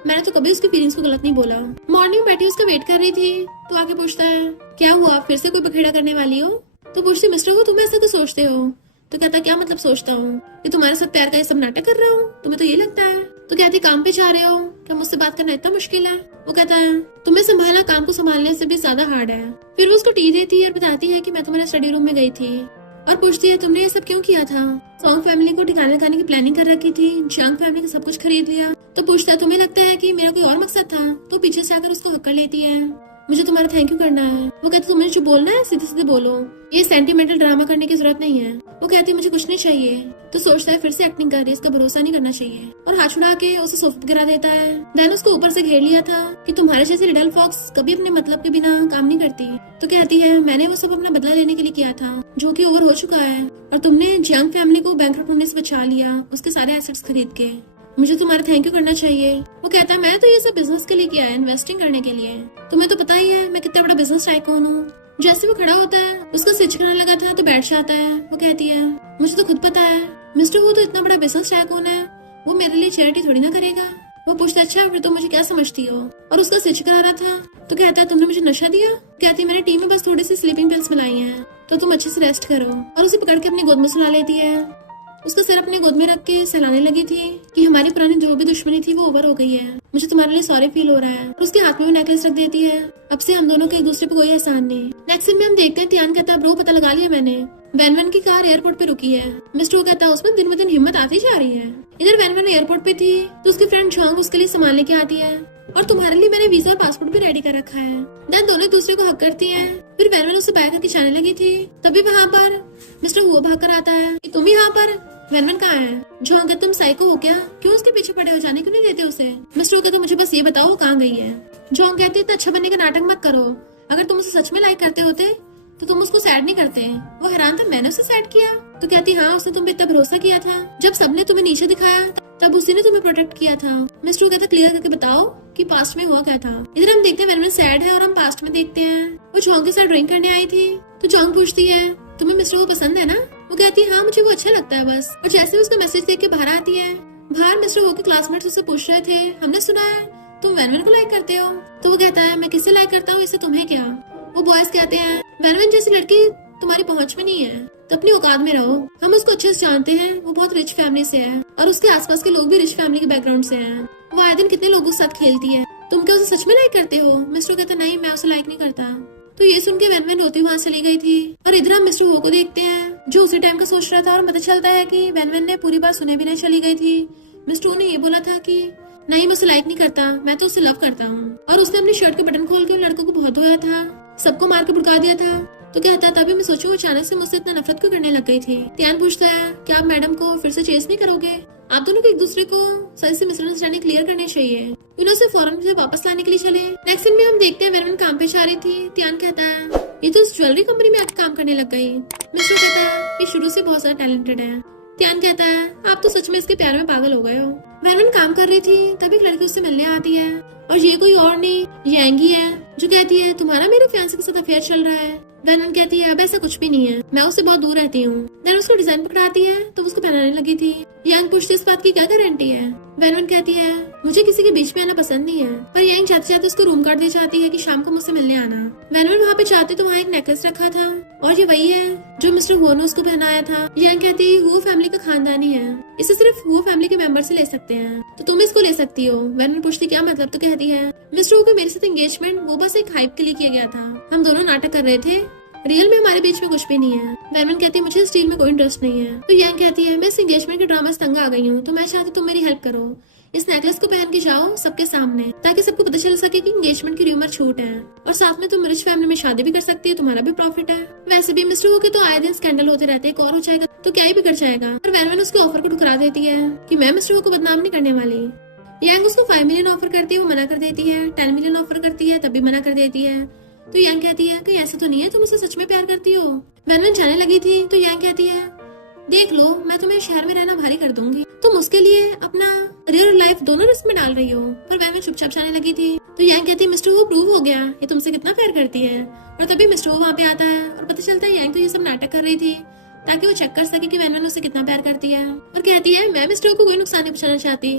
मैंने तो कभी उसकी फीलिंग्स को गलत नहीं बोला। मॉर्निंग बैठी उसका वेट कर रही थी तो आके पूछता है क्या हुआ, फिर से कोई बखेड़ा करने वाली हो? तो पूछती मिस्टर वो तुम ऐसा तो सोचते हो? तो कहता क्या मतलब सोचता हूँ, कि तुम्हारे साथ प्यार का ये सब नाटक कर रहा हूँ, तुम्हें तो ये लगता है? तो कहती काम पे जा रहे हो क्या, मुझसे बात करना इतना मुश्किल है? वो कहता है तुम्हें संभालना काम को संभालने से भी ज्यादा हार्ड है। फिर वो उसको टी देती है और बताती है कि मैं तुम्हारे स्टडी रूम में गई थी और पूछती है तुमने ये सब क्यों किया था? सॉन्ग फैमिली को ठिकाने लगाने की प्लानिंग कर रखी थी, जियांग फैमिली का सब कुछ खरीद लिया। तो पूछता है तुम्हें लगता है कि मेरा कोई और मकसद था? तो पीछे से आकर उसको हक कर लेती है, मुझे तुम्हारा थैंक यू करना है। वो कहती तुम्हें जो बोलना है सीधे सीधे बोलो, ये सेंटिमेंटल ड्रामा करने की जरूरत नहीं है। वो कहती मुझे कुछ नहीं चाहिए। तो सोचता है फिर से एक्टिंग कर रही है, इसका भरोसा नहीं करना चाहिए और हाथ छुड़ा के उसे सोफे पे गिरा देता है। देन उसको ऊपर से घेर लिया था कि तुम्हारे जैसे लिटिल फॉक्स कभी अपने मतलब के बिना काम नहीं करती। तो कहती है मैंने वो सब अपना बदला लेने के लिए किया था जो कि ओवर हो चुका है और तुमने जियांग फैमिली को बैंकरप्ट होने से बचा लिया उसके सारे एसेट्स खरीद के। मुझे तुम्हारा थैंक यू करना चाहिए। वो कहता है मैं तो ये सब बिजनेस के लिए किया है, इन्वेस्टिंग करने के लिए। तुम्हें तो पता ही है मैं कितना बड़ा बिजनेस टाइकून हूँ। जैसे वो खड़ा होता है उसका स्विच करने लगा था तो बैठ जाता है। वो कहती है मुझे तो खुद पता है मिस्टर वो तो इतना बड़ा बिजनेस टाइकून है, वो मेरे लिए चैरिटी थोड़ी ना करेगा। वो पूछता अच्छा फिर तुम मुझे क्या समझती हो? और उसका स्विच करा रहा था तो कहता है तुमने मुझे नशा दिया? कहती है मैंने टी में बस थोड़ी सी स्लीपिंग पिल्स मिलाई हैं, तो तुम अच्छे से रेस्ट करो। और उसे पकड़ के अपनी गोद में सुला लेती है। उसका सिर अपने गोद में रख के सहलाने लगी थी कि हमारी पुरानी जो भी दुश्मनी थी वो ओवर हो गई है, मुझे तुम्हारे लिए सॉरी फील हो रहा है। और उसके हाथ में वो नेकलेस रख देती है। अब से हम दोनों के एक दूसरे पे कोई एहसान नहीं। नेक्स्ट सीन में हम देखते हैं तियान कहता है ब्रो पता लगा लिया मैंने, वैन की कार एयरपोर्ट पे रुकी है। मिस्टर वो कहता है उसमें दिन ब दिन हिम्मत आती जा रही है। इधर वैन एयरपोर्ट पे थी तो उसकी फ्रेंड झोंग उसके लिए सामान लेके आती है और तुम्हारे लिए मैंने वीजा और पासपोर्ट भी रेडी कर रखा है। देन दोनों एक दूसरे को हक करती हैं। फिर वैन उसे बैग करके जाने लगी थी तभी वहाँ पर मिस्टर हुआ भाग कर आता है। तुम यहाँ पर? वैन कहाँ है? झोंग कहता तुम साइको हो क्या? क्यों उसके पीछे पड़े हो, जाने क्यों नहीं देते उसे? मिस्टर कहते मुझे बस ये बताओ वो कहाँ गई है। झोंग कहती इतना अच्छा बनने का नाटक मत करो, अगर तुम उसे सच में लाइक करते होते तो तुम उसको सैड नहीं करते। वो हैरान था मैंने उसे सैड किया? तो कहती हाँ उसने तुम पे इतना भरोसा किया था, जब सबने तुम्हें नीचे दिखाया तब उसी ने तुम्हें प्रोटेक्ट किया था। मिस्टर कहता क्लियर करके बताओ कि पास्ट में हुआ क्या था। इधर हम देखते हैं वैन सैड है और हम पास्ट में देखते हैं वो झोंग के साथ ड्राइंग करने आई थी। तो झोंग पूछती है तुम्हें मिस्टर को पसंद है ना? वो कहती है हाँ मुझे वो अच्छा लगता है बस। और जैसे उसका मैसेज देख के बाहर आती है, बाहर मिस्टर वो के क्लासमेट्स उससे पूछ रहे थे हमने सुना है तुम वैन को लाइक करते हो। तो वो कहता है मैं किसे लाइक करता हूँ इससे तुम्हें क्या। वो बॉयज कहते हैं वैन जैसी लड़की तुम्हारी पहुंच में नहीं है तो अपनी औकात में रहो, हम उसको अच्छे से जानते हैं, वो बहुत रिच फैमिली से है और उसके आसपास के लोग भी रिच फैमिली के बैकग्राउंड से हैं। वो आए दिन कितने लोगों के साथ खेलती है, तुम क्या उसे सच में लाइक करते हो? मिस्टर कहता नहीं मैं उसे लाइक नहीं करता। तो ये सुन के वैन रोती वहाँ चली गई थी। और इधर हम मिस्टर वो को देखते हैं जो उसी टाइम का सोच रहा था और पता चलता है कि वैन ने पूरी बात सुने भी नहीं चली गई थी। मिस्टर ने ये बोला था कि नहीं मैं उसे लाइक नहीं करता, मैं तो उसे लव करता हूँ। और उसने अपनी शर्ट के बटन खोल के उन लड़कों को बहुत धोया था, सबको मार के भड़का दिया था। तो कहता है तभी मैं सोचूं अचानक से मुझसे इतना नफरत क्यों करने लग गई थी। त्यान पूछता है क्या आप मैडम को फिर से चेस नहीं करोगे? आप दोनों को एक दूसरे को सही से मिसअंडरस्टैंडिंग क्लियर करनी चाहिए। उन्होंने फौरन से वापस लाने के लिए चले। नेक्स्ट सीन में हम देखते हैं वैन काम पे जा रही थी। त्यान कहता है ये तो इस ज्वेलरी कंपनी में आके काम करने लग गई। मिस्टर कहता है ये शुरू से बहुत ज्यादा टैलेंटेड है। त्यान कहता है आप तो सच में इसके प्यार में पागल हो गए हो। वैन काम कर रही थी तभी एक लड़की उससे मिलने आती है और ये कोई और नहीं यांगी है जो कहती है तुम्हारा मेरे फियांसे के साथ अफेयर चल रहा है। वैन कहती है अब ऐसा कुछ भी नहीं है, मैं उससे बहुत दूर रहती हूँ। देन उसको डिजाइन पकड़ाती है तो उसको पहनाने लगी थी। यांग पूछती इस बात की क्या गारंटी है? वैन कहती है मुझे किसी के बीच में आना पसंद नहीं है। पर यांग जाते जाते उसको रूम कार्ड दी जाती है कि शाम को मुझसे मिलने आना। वैन वहाँ पे जाते तो वहाँ एक नेकलेस रखा था और ये वही है जो मिस्टर हुआ ने उसको पहनाया था। यांग कहती है हुआ फैमिली का खानदानी है, इसे सिर्फ हुआ फैमिली के मेंबर से ले सकते हैं, तो तुम इसको ले सकती हो। वैन पूछती क्या मतलब? तो कहती है मिस्टर हु को मेरे साथ एंगेजमेंट वो बस एक हाइप के लिए किया गया था, हम दोनों नाटक कर रहे थे, रियल में हमारे बीच में कुछ भी नहीं है। वैन कहती है मुझे इस डील में कोई इंटरेस्ट नहीं है। तो यांग कहती है मैं इस एंगेजमेंट के ड्रामा से तंग आ गई हूँ, तो मैं चाहती तुम मेरी हेल्प करो, इस नेकलेस को पहन के जाओ सबके सामने ताकि सबको पता चल सके कि एंगेजमेंट की र्यूमर छूट है और साथ में तुम रिच फैमिली में शादी भी कर सकती है, तुम्हारा भी प्रॉफिट है। वैसे भी मिस्टर हो के तो आए दिन स्कैंडल होते रहते हैं, एक और हो जाएगा तो क्या ही बिगड़ जाएगा। और वैन उसके ऑफर को ठुकरा देती है कि मैं मिस्टर हो को बदनाम नहीं करने वाली। यांग उसको 5 मिलियन ऑफर करती है, वो मना कर देती है। 10 मिलियन ऑफर करती है तब भी मना कर देती है। तो यांग कहती है कि ऐसा तो नहीं है तुम उसे सच में प्यार करती हो। वैन जाने लगी थी तो यांग कहती है देख लो मैं तुम्हें शहर में रहना भारी कर दूंगी, तुम उसके लिए अपना करियर और लाइफ दोनों रिस्क में डाल रही हो। पर वैन चुपचाप जाने लगी थी। तो यांग कहती है मिस्टर वो प्रूव हो गया ये तुमसे कितना प्यार करती है। और तभी मिस्टर वो वहाँ पे आता है और पता चलता है यांग तो ये सब नाटक कर रही थी ताकि वो चेक कर सके कि वैन उससे कितना प्यार करती है। और कहती है मैं मिस्टर को कोई नुकसान नहीं पहुंचाना चाहती,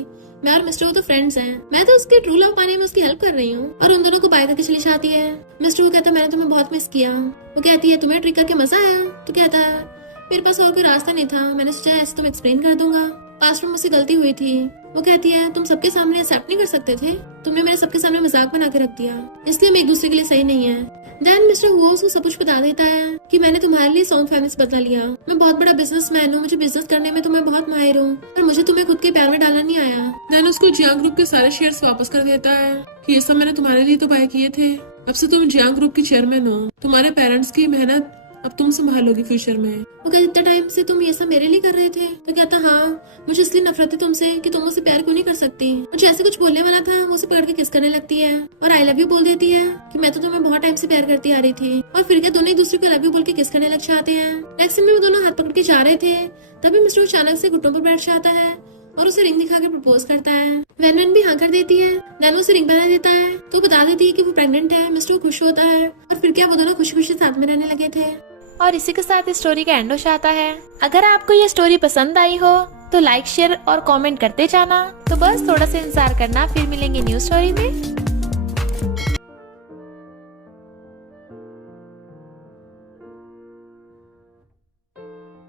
मैं और मिस्टर वो तो फ्रेंड्स हैं, मैं तो उसके ट्रू लव पाने में उसकी हेल्प कर रही हूँ। और उन दोनों को बाय करके चली जाती है। मिस्टर वो कहता है मैंने तुम्हें बहुत मिस किया। वो कहती है तुम्हें ट्रिक करके मजा आया? तो कहता है मेरे पास और कोई रास्ता नहीं था, मैंने सोचा ऐसे तुम एक्सप्लेन कर दूंगा, पास्ट में मुझसे गलती हुई थी। वो कहती है तुम सबके सामने एक्सेप्ट नहीं कर सकते थे, तुमने मेरे सबके सामने मजाक बना के रख दिया, इसलिए हम एक दूसरे के लिए सही नहीं है। देन मिस्टर हुआ उसको सब कुछ बता देता है कि मैंने तुम्हारे लिए सॉन्ग फैमिली से बदला लिया, मैं बहुत बड़ा बिजनेसमैन हूँ, मुझे बिजनेस करने में तुम्हें बहुत माहिर हूँ, पर मुझे तुम्हें खुद के प्यार में डालना नहीं आया। देन उसको जियांग ग्रुप के सारे शेयर्स वापस कर देता है कि ये सब मैंने तुम्हारे लिए तो बाय किए थे, अब से तुम जियांग ग्रुप की चेयरमैन हो, तुम्हारे पेरेंट्स की मेहनत अब तुम संभालोगी फ्यूचर में। वो कहते इतना टाइम से तुम ये सब मेरे लिए कर रहे थे? तो कहता हाँ मुझे इसलिए नफरत है तुमसे कि तुम मुझसे प्यार क्यों नहीं कर सकती। और जैसे कुछ बोलने वाला था वो उसे पकड़ के किस करने लगती है और आई लव यू बोल देती है कि मैं तो तुम्हें बहुत टाइम से प्यार करती आ रही थी। और फिर क्या दोनों एक दूसरे को लव यू बोल के किस करने लग जाते हैं। नेक्स्ट में वो दोनों हाथ पकड़ के जा रहे थे तभी मिस्टर अचानक से घुटनों पर बैठ जाता है और उसे रिंग दिखा के प्रपोज करता है। वैन भी हाँ कर देती है। नैनो उसे रिंग बना देता है तो बता देती है कि वो प्रेग्नेंट है। मिस्टर खुश होता है और फिर क्या वो दोनों खुशी खुशी साथ में रहने लगे थे। और इसी के साथ इस स्टोरी का एंड हो जाता है। अगर आपको ये स्टोरी पसंद आई हो तो लाइक शेयर और कमेंट करते जाना। तो बस थोड़ा सा इंतजार करना, फिर मिलेंगे न्यू स्टोरी में।